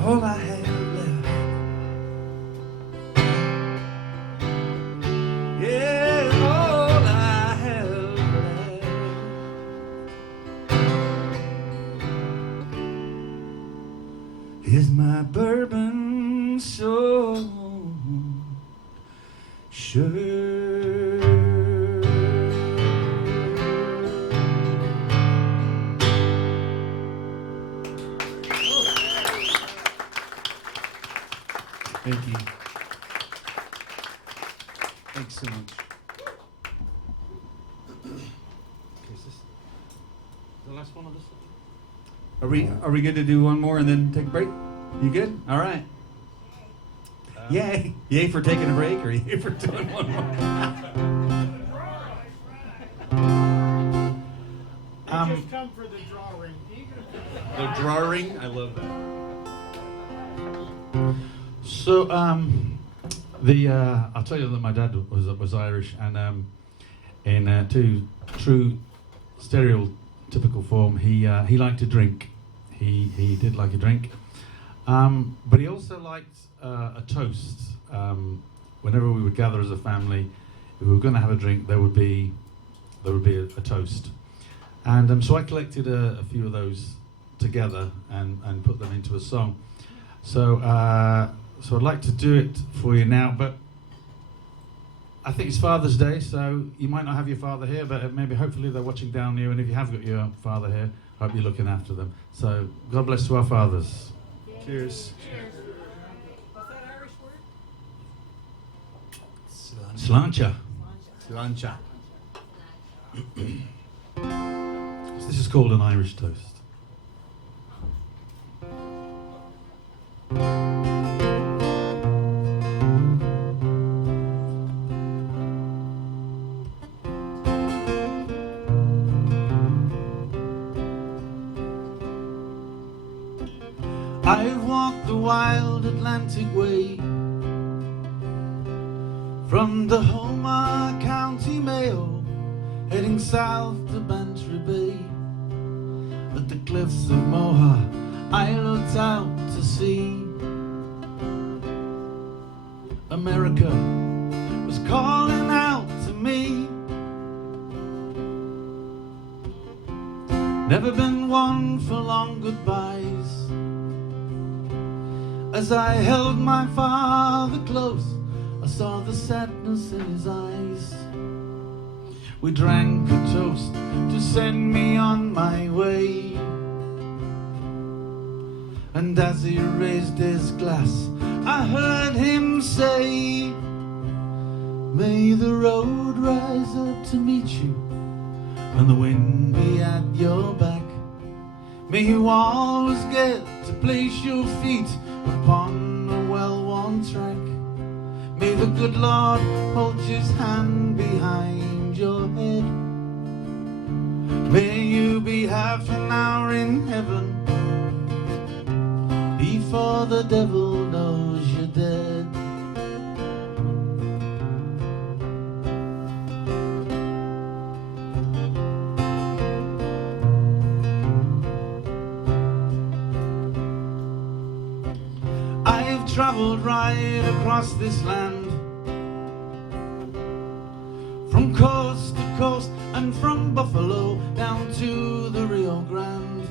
all I have left, yeah, all I have left is my bourbon soaked shirt. Thank you. Thanks so much. Okay, is this the last one of this? Are we good to do one more and then take a break? You good? All right. Yay! Yay for taking a break, or yay for doing one more? Just come for the drawing. The drawing. I love that. So, I'll tell you that my dad was Irish, and in true stereotypical form, he liked to drink. He did like a drink, but he also liked a toast. Whenever we would gather as a family, if we were going to have a drink, there would be a toast, and so I collected a few of those together and put them into a song. So I'd like to do it for you now, but I think it's Father's Day, so you might not have your father here, but maybe hopefully they're watching down you, and if you have got your father here, I hope you're looking after them. So God bless to our fathers. Cheers. What's that Irish word? Sláinte. Sláinte. So this is called an Irish toast. I've walked the wild Atlantic way from the Homer County Mayo, heading south to Bantry Bay. At the cliffs of Moher, I looked out to sea. America was calling out to me. Never been one for long goodbyes. As I held my father close, I saw the sadness in his eyes. We drank a toast to send me on my way. And as he raised his glass, I heard him say, may the road rise up to meet you, and the wind be at your back. May you always get to place your feet upon a well-worn track. May the good Lord hold his hand behind your head. May you be half an hour in heaven before the devil knows you're dead. I've traveled right across this land, from coast to coast and from Buffalo down to the Rio Grande.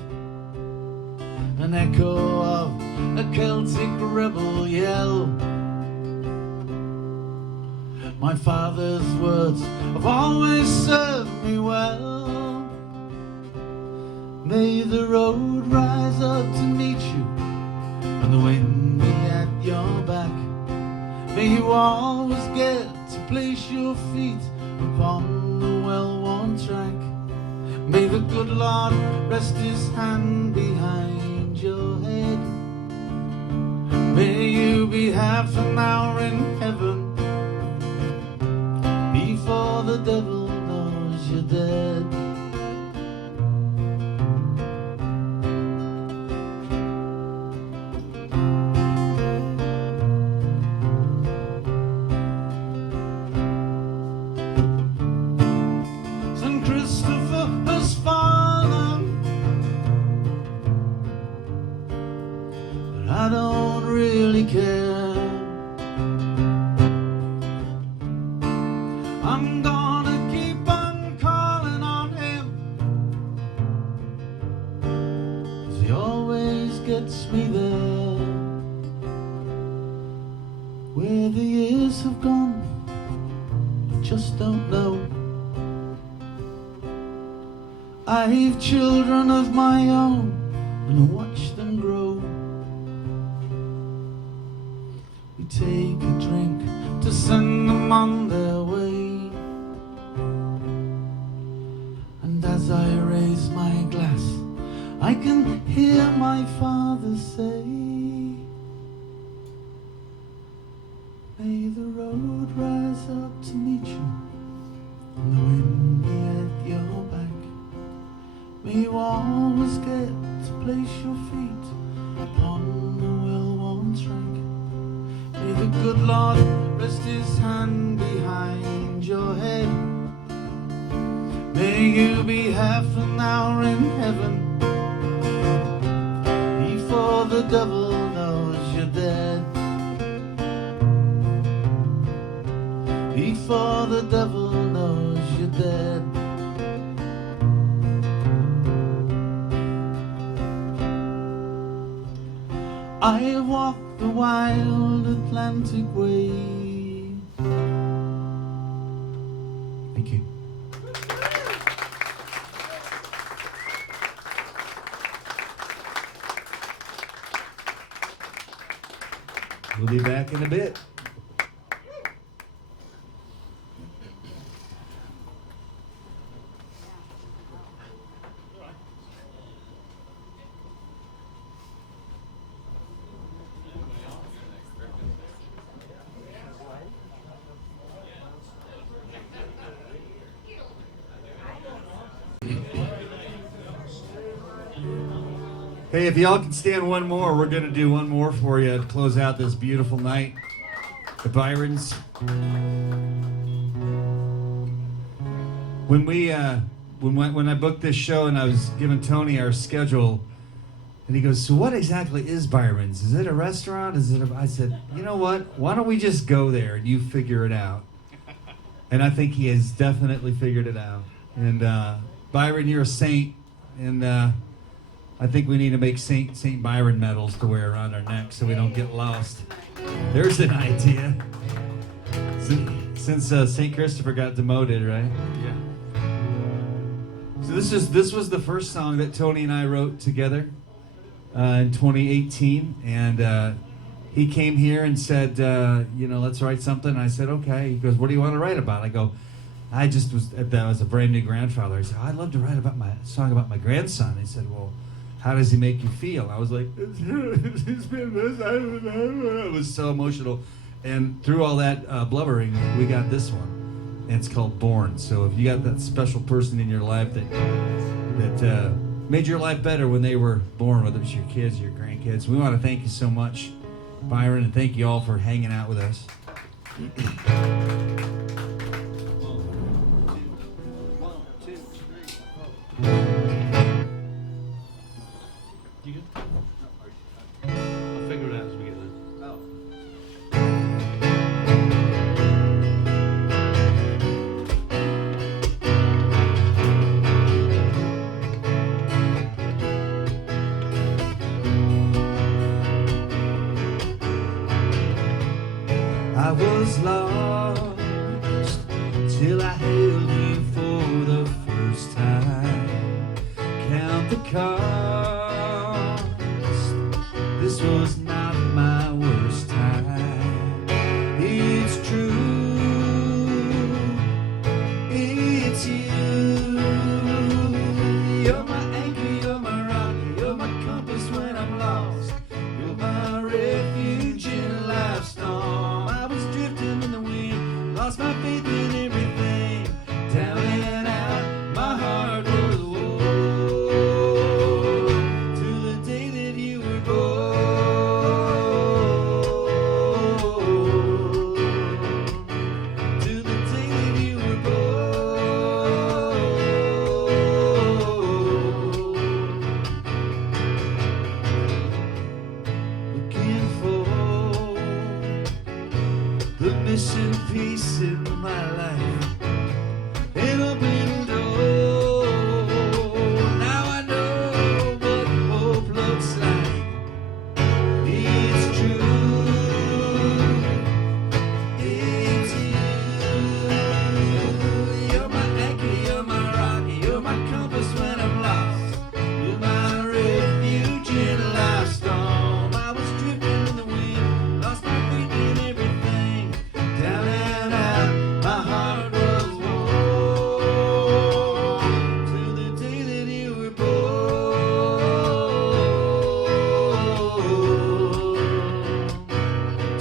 An echo of a Celtic rebel yell. My father's words have always served me well. May the road rise up to meet you, and the wind be at your back. May you always get to place your feet upon the well-worn track. May the good Lord rest his hand behind your head. May you be half an hour in heaven before the devil knows you're dead. I don't really care. I'm gonna keep on calling on him, 'cause he always gets me there. Where the years have gone, I just don't know. I've children of my own, and I watch them grow. We take a drink to send them on their way. And as I raise my glass, I can hear my father say, may the road rise up to meet you, and the wind be at your back. May you always get to place your feet upon the well-worn track. May the good Lord rest his hand behind your head. May you be half an hour in heaven before the devil knows you're dead. Before the devil knows you're dead. I have walked the wild Atlantic way. Thank you. We'll be back in a bit. Hey, if y'all can stand one more, we're going to do one more for you to close out this beautiful night. The Byrons. When I booked this show and I was giving Tony our schedule, and he goes, so what exactly is Byron's? Is it a restaurant? I said, you know what? Why don't we just go there and you figure it out? And I think he has definitely figured it out. And Byron, you're a saint, and I think we need to make Saint Byron medals to wear around our necks so we don't get lost. There's an idea. since St. Christopher got demoted, right? Yeah. So this was the first song that Tony and I wrote together in 2018, and he came here and said, let's write something. And I said, okay. He goes, what do you want to write about? I go, I was a brand new grandfather. I said, I'd love to write about my song about my grandson. He said, well, how does he make you feel? I was like, it's been this. I was so emotional. And through all that blubbering, we got this one. And it's called Born. So if you got that special person in your life that made your life better when they were born, whether it's your kids or your grandkids, we want to thank you so much, Byron, and thank you all for hanging out with us. You good? I'll figure it out as we get there. I was lost till I held you for the first time. Count the cost. This was not my worst time. It's true. It's you. You're my anchor, you're my rock, you're my compass when I'm lost. You're my refuge in life's storm. I was drifting in the wind, lost my faith in everything. Down and out, my heart was war. Till the day that you were born. Till the day that you were born. Looking for the missing piece in my life. An open door. Now I know what hope looks like. It's true. It's you. You're my anchor, you're my rock, you're my compass when I'm lost. You're my refuge in life's storm. I was drifting in the wind, lost my faith in everything. Down and out, my heart was war. Till the day that you were born.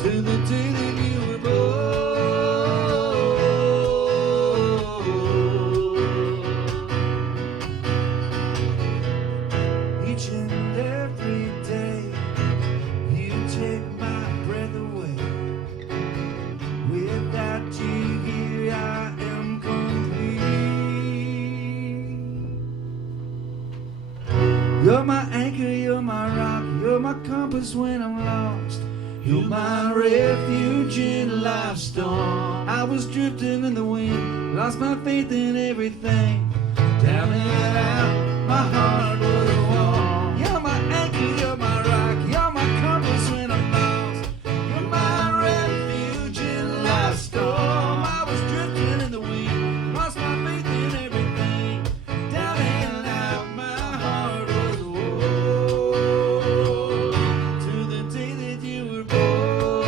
Till the day that you were born. Each and every day, you take my breath away. Without you here, I am complete. You're my anchor, you're my rock, you're my compass when I'm lost. You're my refuge in life's storm. I was drifting in the wind, lost my faith in everything. Down and out, my heart was warm. You're my anchor, you're my rock, you're my compass when I'm lost. You're my refuge in life's storm. I was drifting in the wind, lost my faith in everything. Down and out, my heart was warm. To the day that you were born.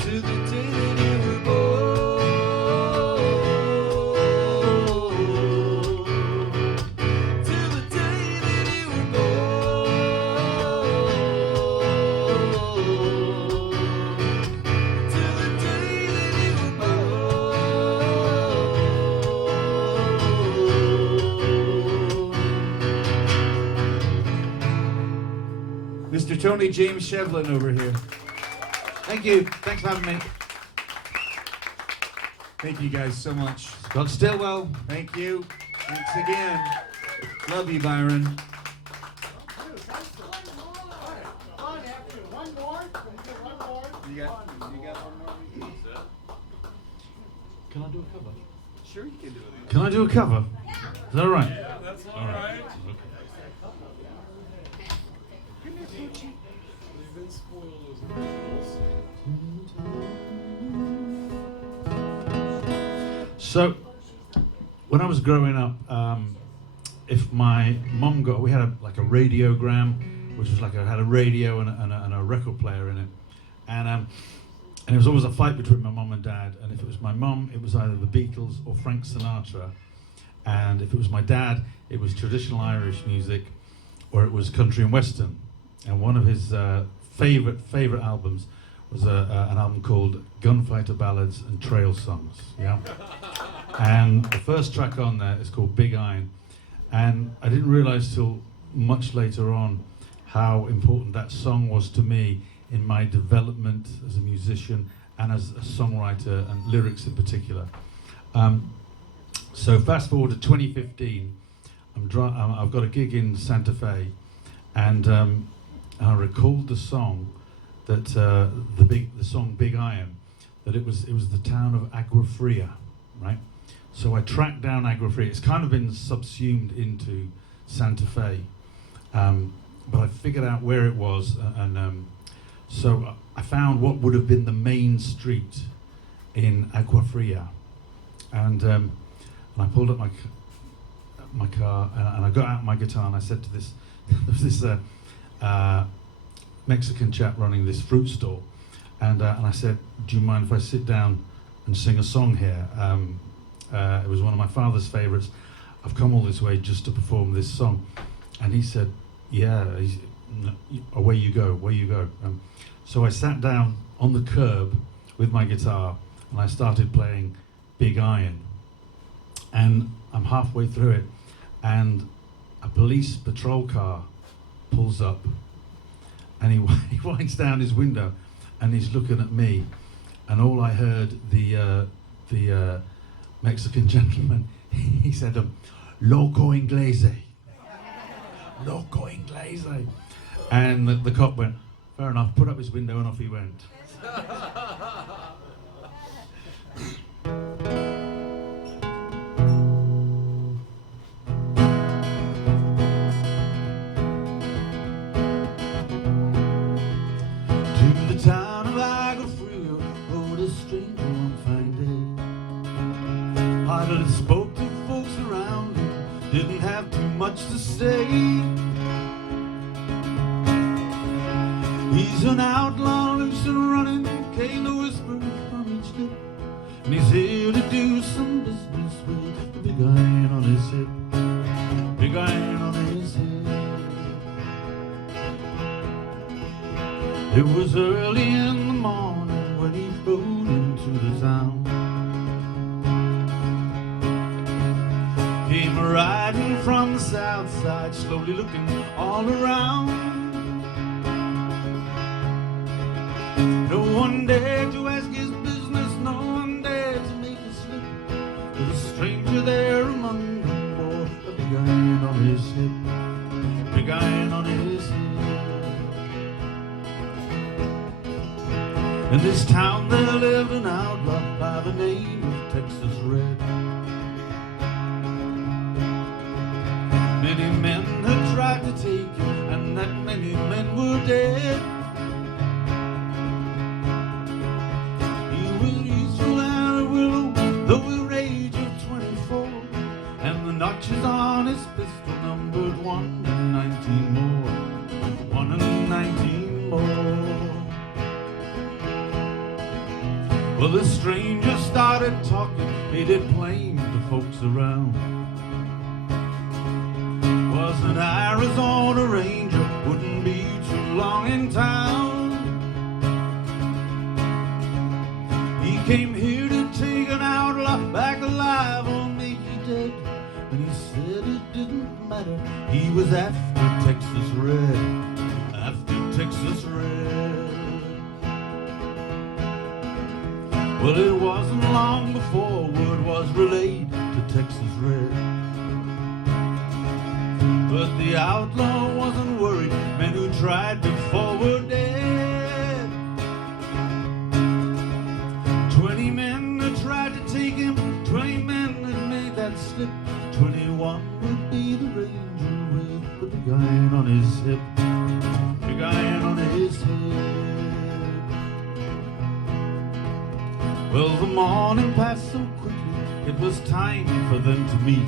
To the day that you were born. To the day that you were born. To the day that you were born. Mr. Tony James Shelvin over here. Thank you. Thanks for having me. Thank you guys so much. Scott Stilwell. Thank you. Thanks again. Love you, Byron. On after one more. Can we get one more? You got one more? Can I do a cover? Sure, you can do it. Can I do a cover? Is that all right? Yeah, that's all right. then spoil those originals. So, when I was growing up, if my mum we had a radiogram, which was had a radio and a record player in it, and it was always a fight between my mum and dad. And if it was my mum, it was either the Beatles or Frank Sinatra, and if it was my dad, it was traditional Irish music, or it was country and western. And one of his favorite albums was an album called Gunfighter Ballads and Trail Songs. Yeah. And the first track on there is called Big Iron. And I didn't realize till much later on how important that song was to me in my development as a musician and as a songwriter, and lyrics in particular. So fast forward to 2015, I've got a gig in Santa Fe, and I recalled the song that the song Big Iron, that it was the town of Agua Fria, right? So I tracked down Agua Fria. It's kind of been subsumed into Santa Fe, but I figured out where it was, and so I found what would have been the main street in Agua Fria, and I pulled up my car, and I got out my guitar, and I said to this there was this Mexican chap running this fruit store, and I said, "Do you mind if I sit down and sing a song here?" It was one of my father's favorites. I've come all this way just to perform this song. And he said, "Yeah, away you go, away you go." So I sat down on the curb with my guitar, and I started playing Big Iron. And I'm halfway through it, and a police patrol car pulls up, and he winds down his window, and he's looking at me, and all I heard the Mexican gentleman, he said, "Loco Inglese, Loco Inglese," and the cop went, "Fair enough," put up his window, and off he went. To the town of Agua Fria rode a stranger one fine day. Hardly spoke to folks around him, didn't have too much to say. He's an outlaw, loose and running, came the whisper from each lip, and he's here to do some business with the big iron on his hip, big iron on his hip. It was early in the morning when he rode into the town. Came riding from the south side, slowly looking all around. No one dared to ask his business, no one dared to make a slip. With a stranger there among them, bore a big iron on his hip, big iron on his hip. In this town there lived an outlaw by the name of Texas Red. Many men had tried to take him, and that many men were dead. He was useful and a willow, though the age of 24, and the notches on his pistol numbered 1 and 19 more, 1 and 19 more. Well, the stranger started talking, made it plain to folks around. Was an Arizona Ranger, wouldn't be too long in town. He came here to take an outlaw back alive or maybe dead, and he said it didn't matter, he was after Texas Red, after Texas Red. Well, it wasn't long before word was relayed to Texas Red, but the outlaw wasn't worried, men who tried before were dead. 20 men that tried to take him, 20 men that made that slip, 21 would be the ranger with the big iron on his hip, big iron on his hip. Well, the morning passed so quickly, it was time for them to meet.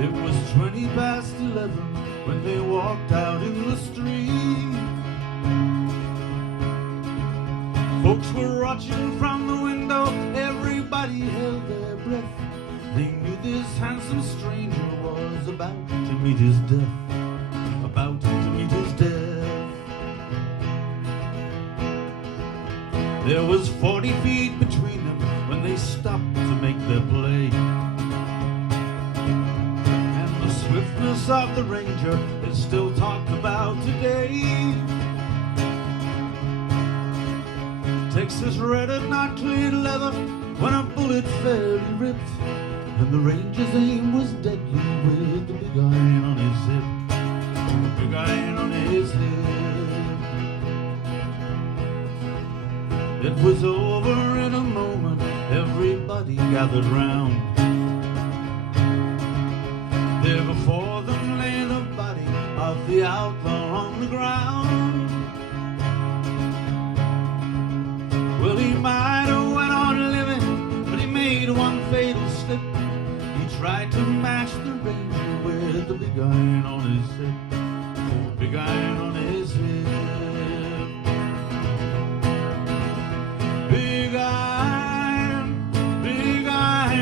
It was 20 past 11 when they walked out in the street. Folks were watching from the window, everybody held their breath. They knew this handsome stranger was about to meet his death, about to meet his death. There was 40 feet between them when they stopped to make their play. And the swiftness of the ranger is still talked about today. Texas red had not cleared leather when a bullet fairly ripped, and the ranger's aim was deadly with the big iron on his hip, the big iron on his hip. It was over in a moment, everybody gathered round. There before them lay the body of the outlaw on the ground. Well, he might have went on living, but he made one fatal slip. He tried to match the ranger with the big iron on his hip, big iron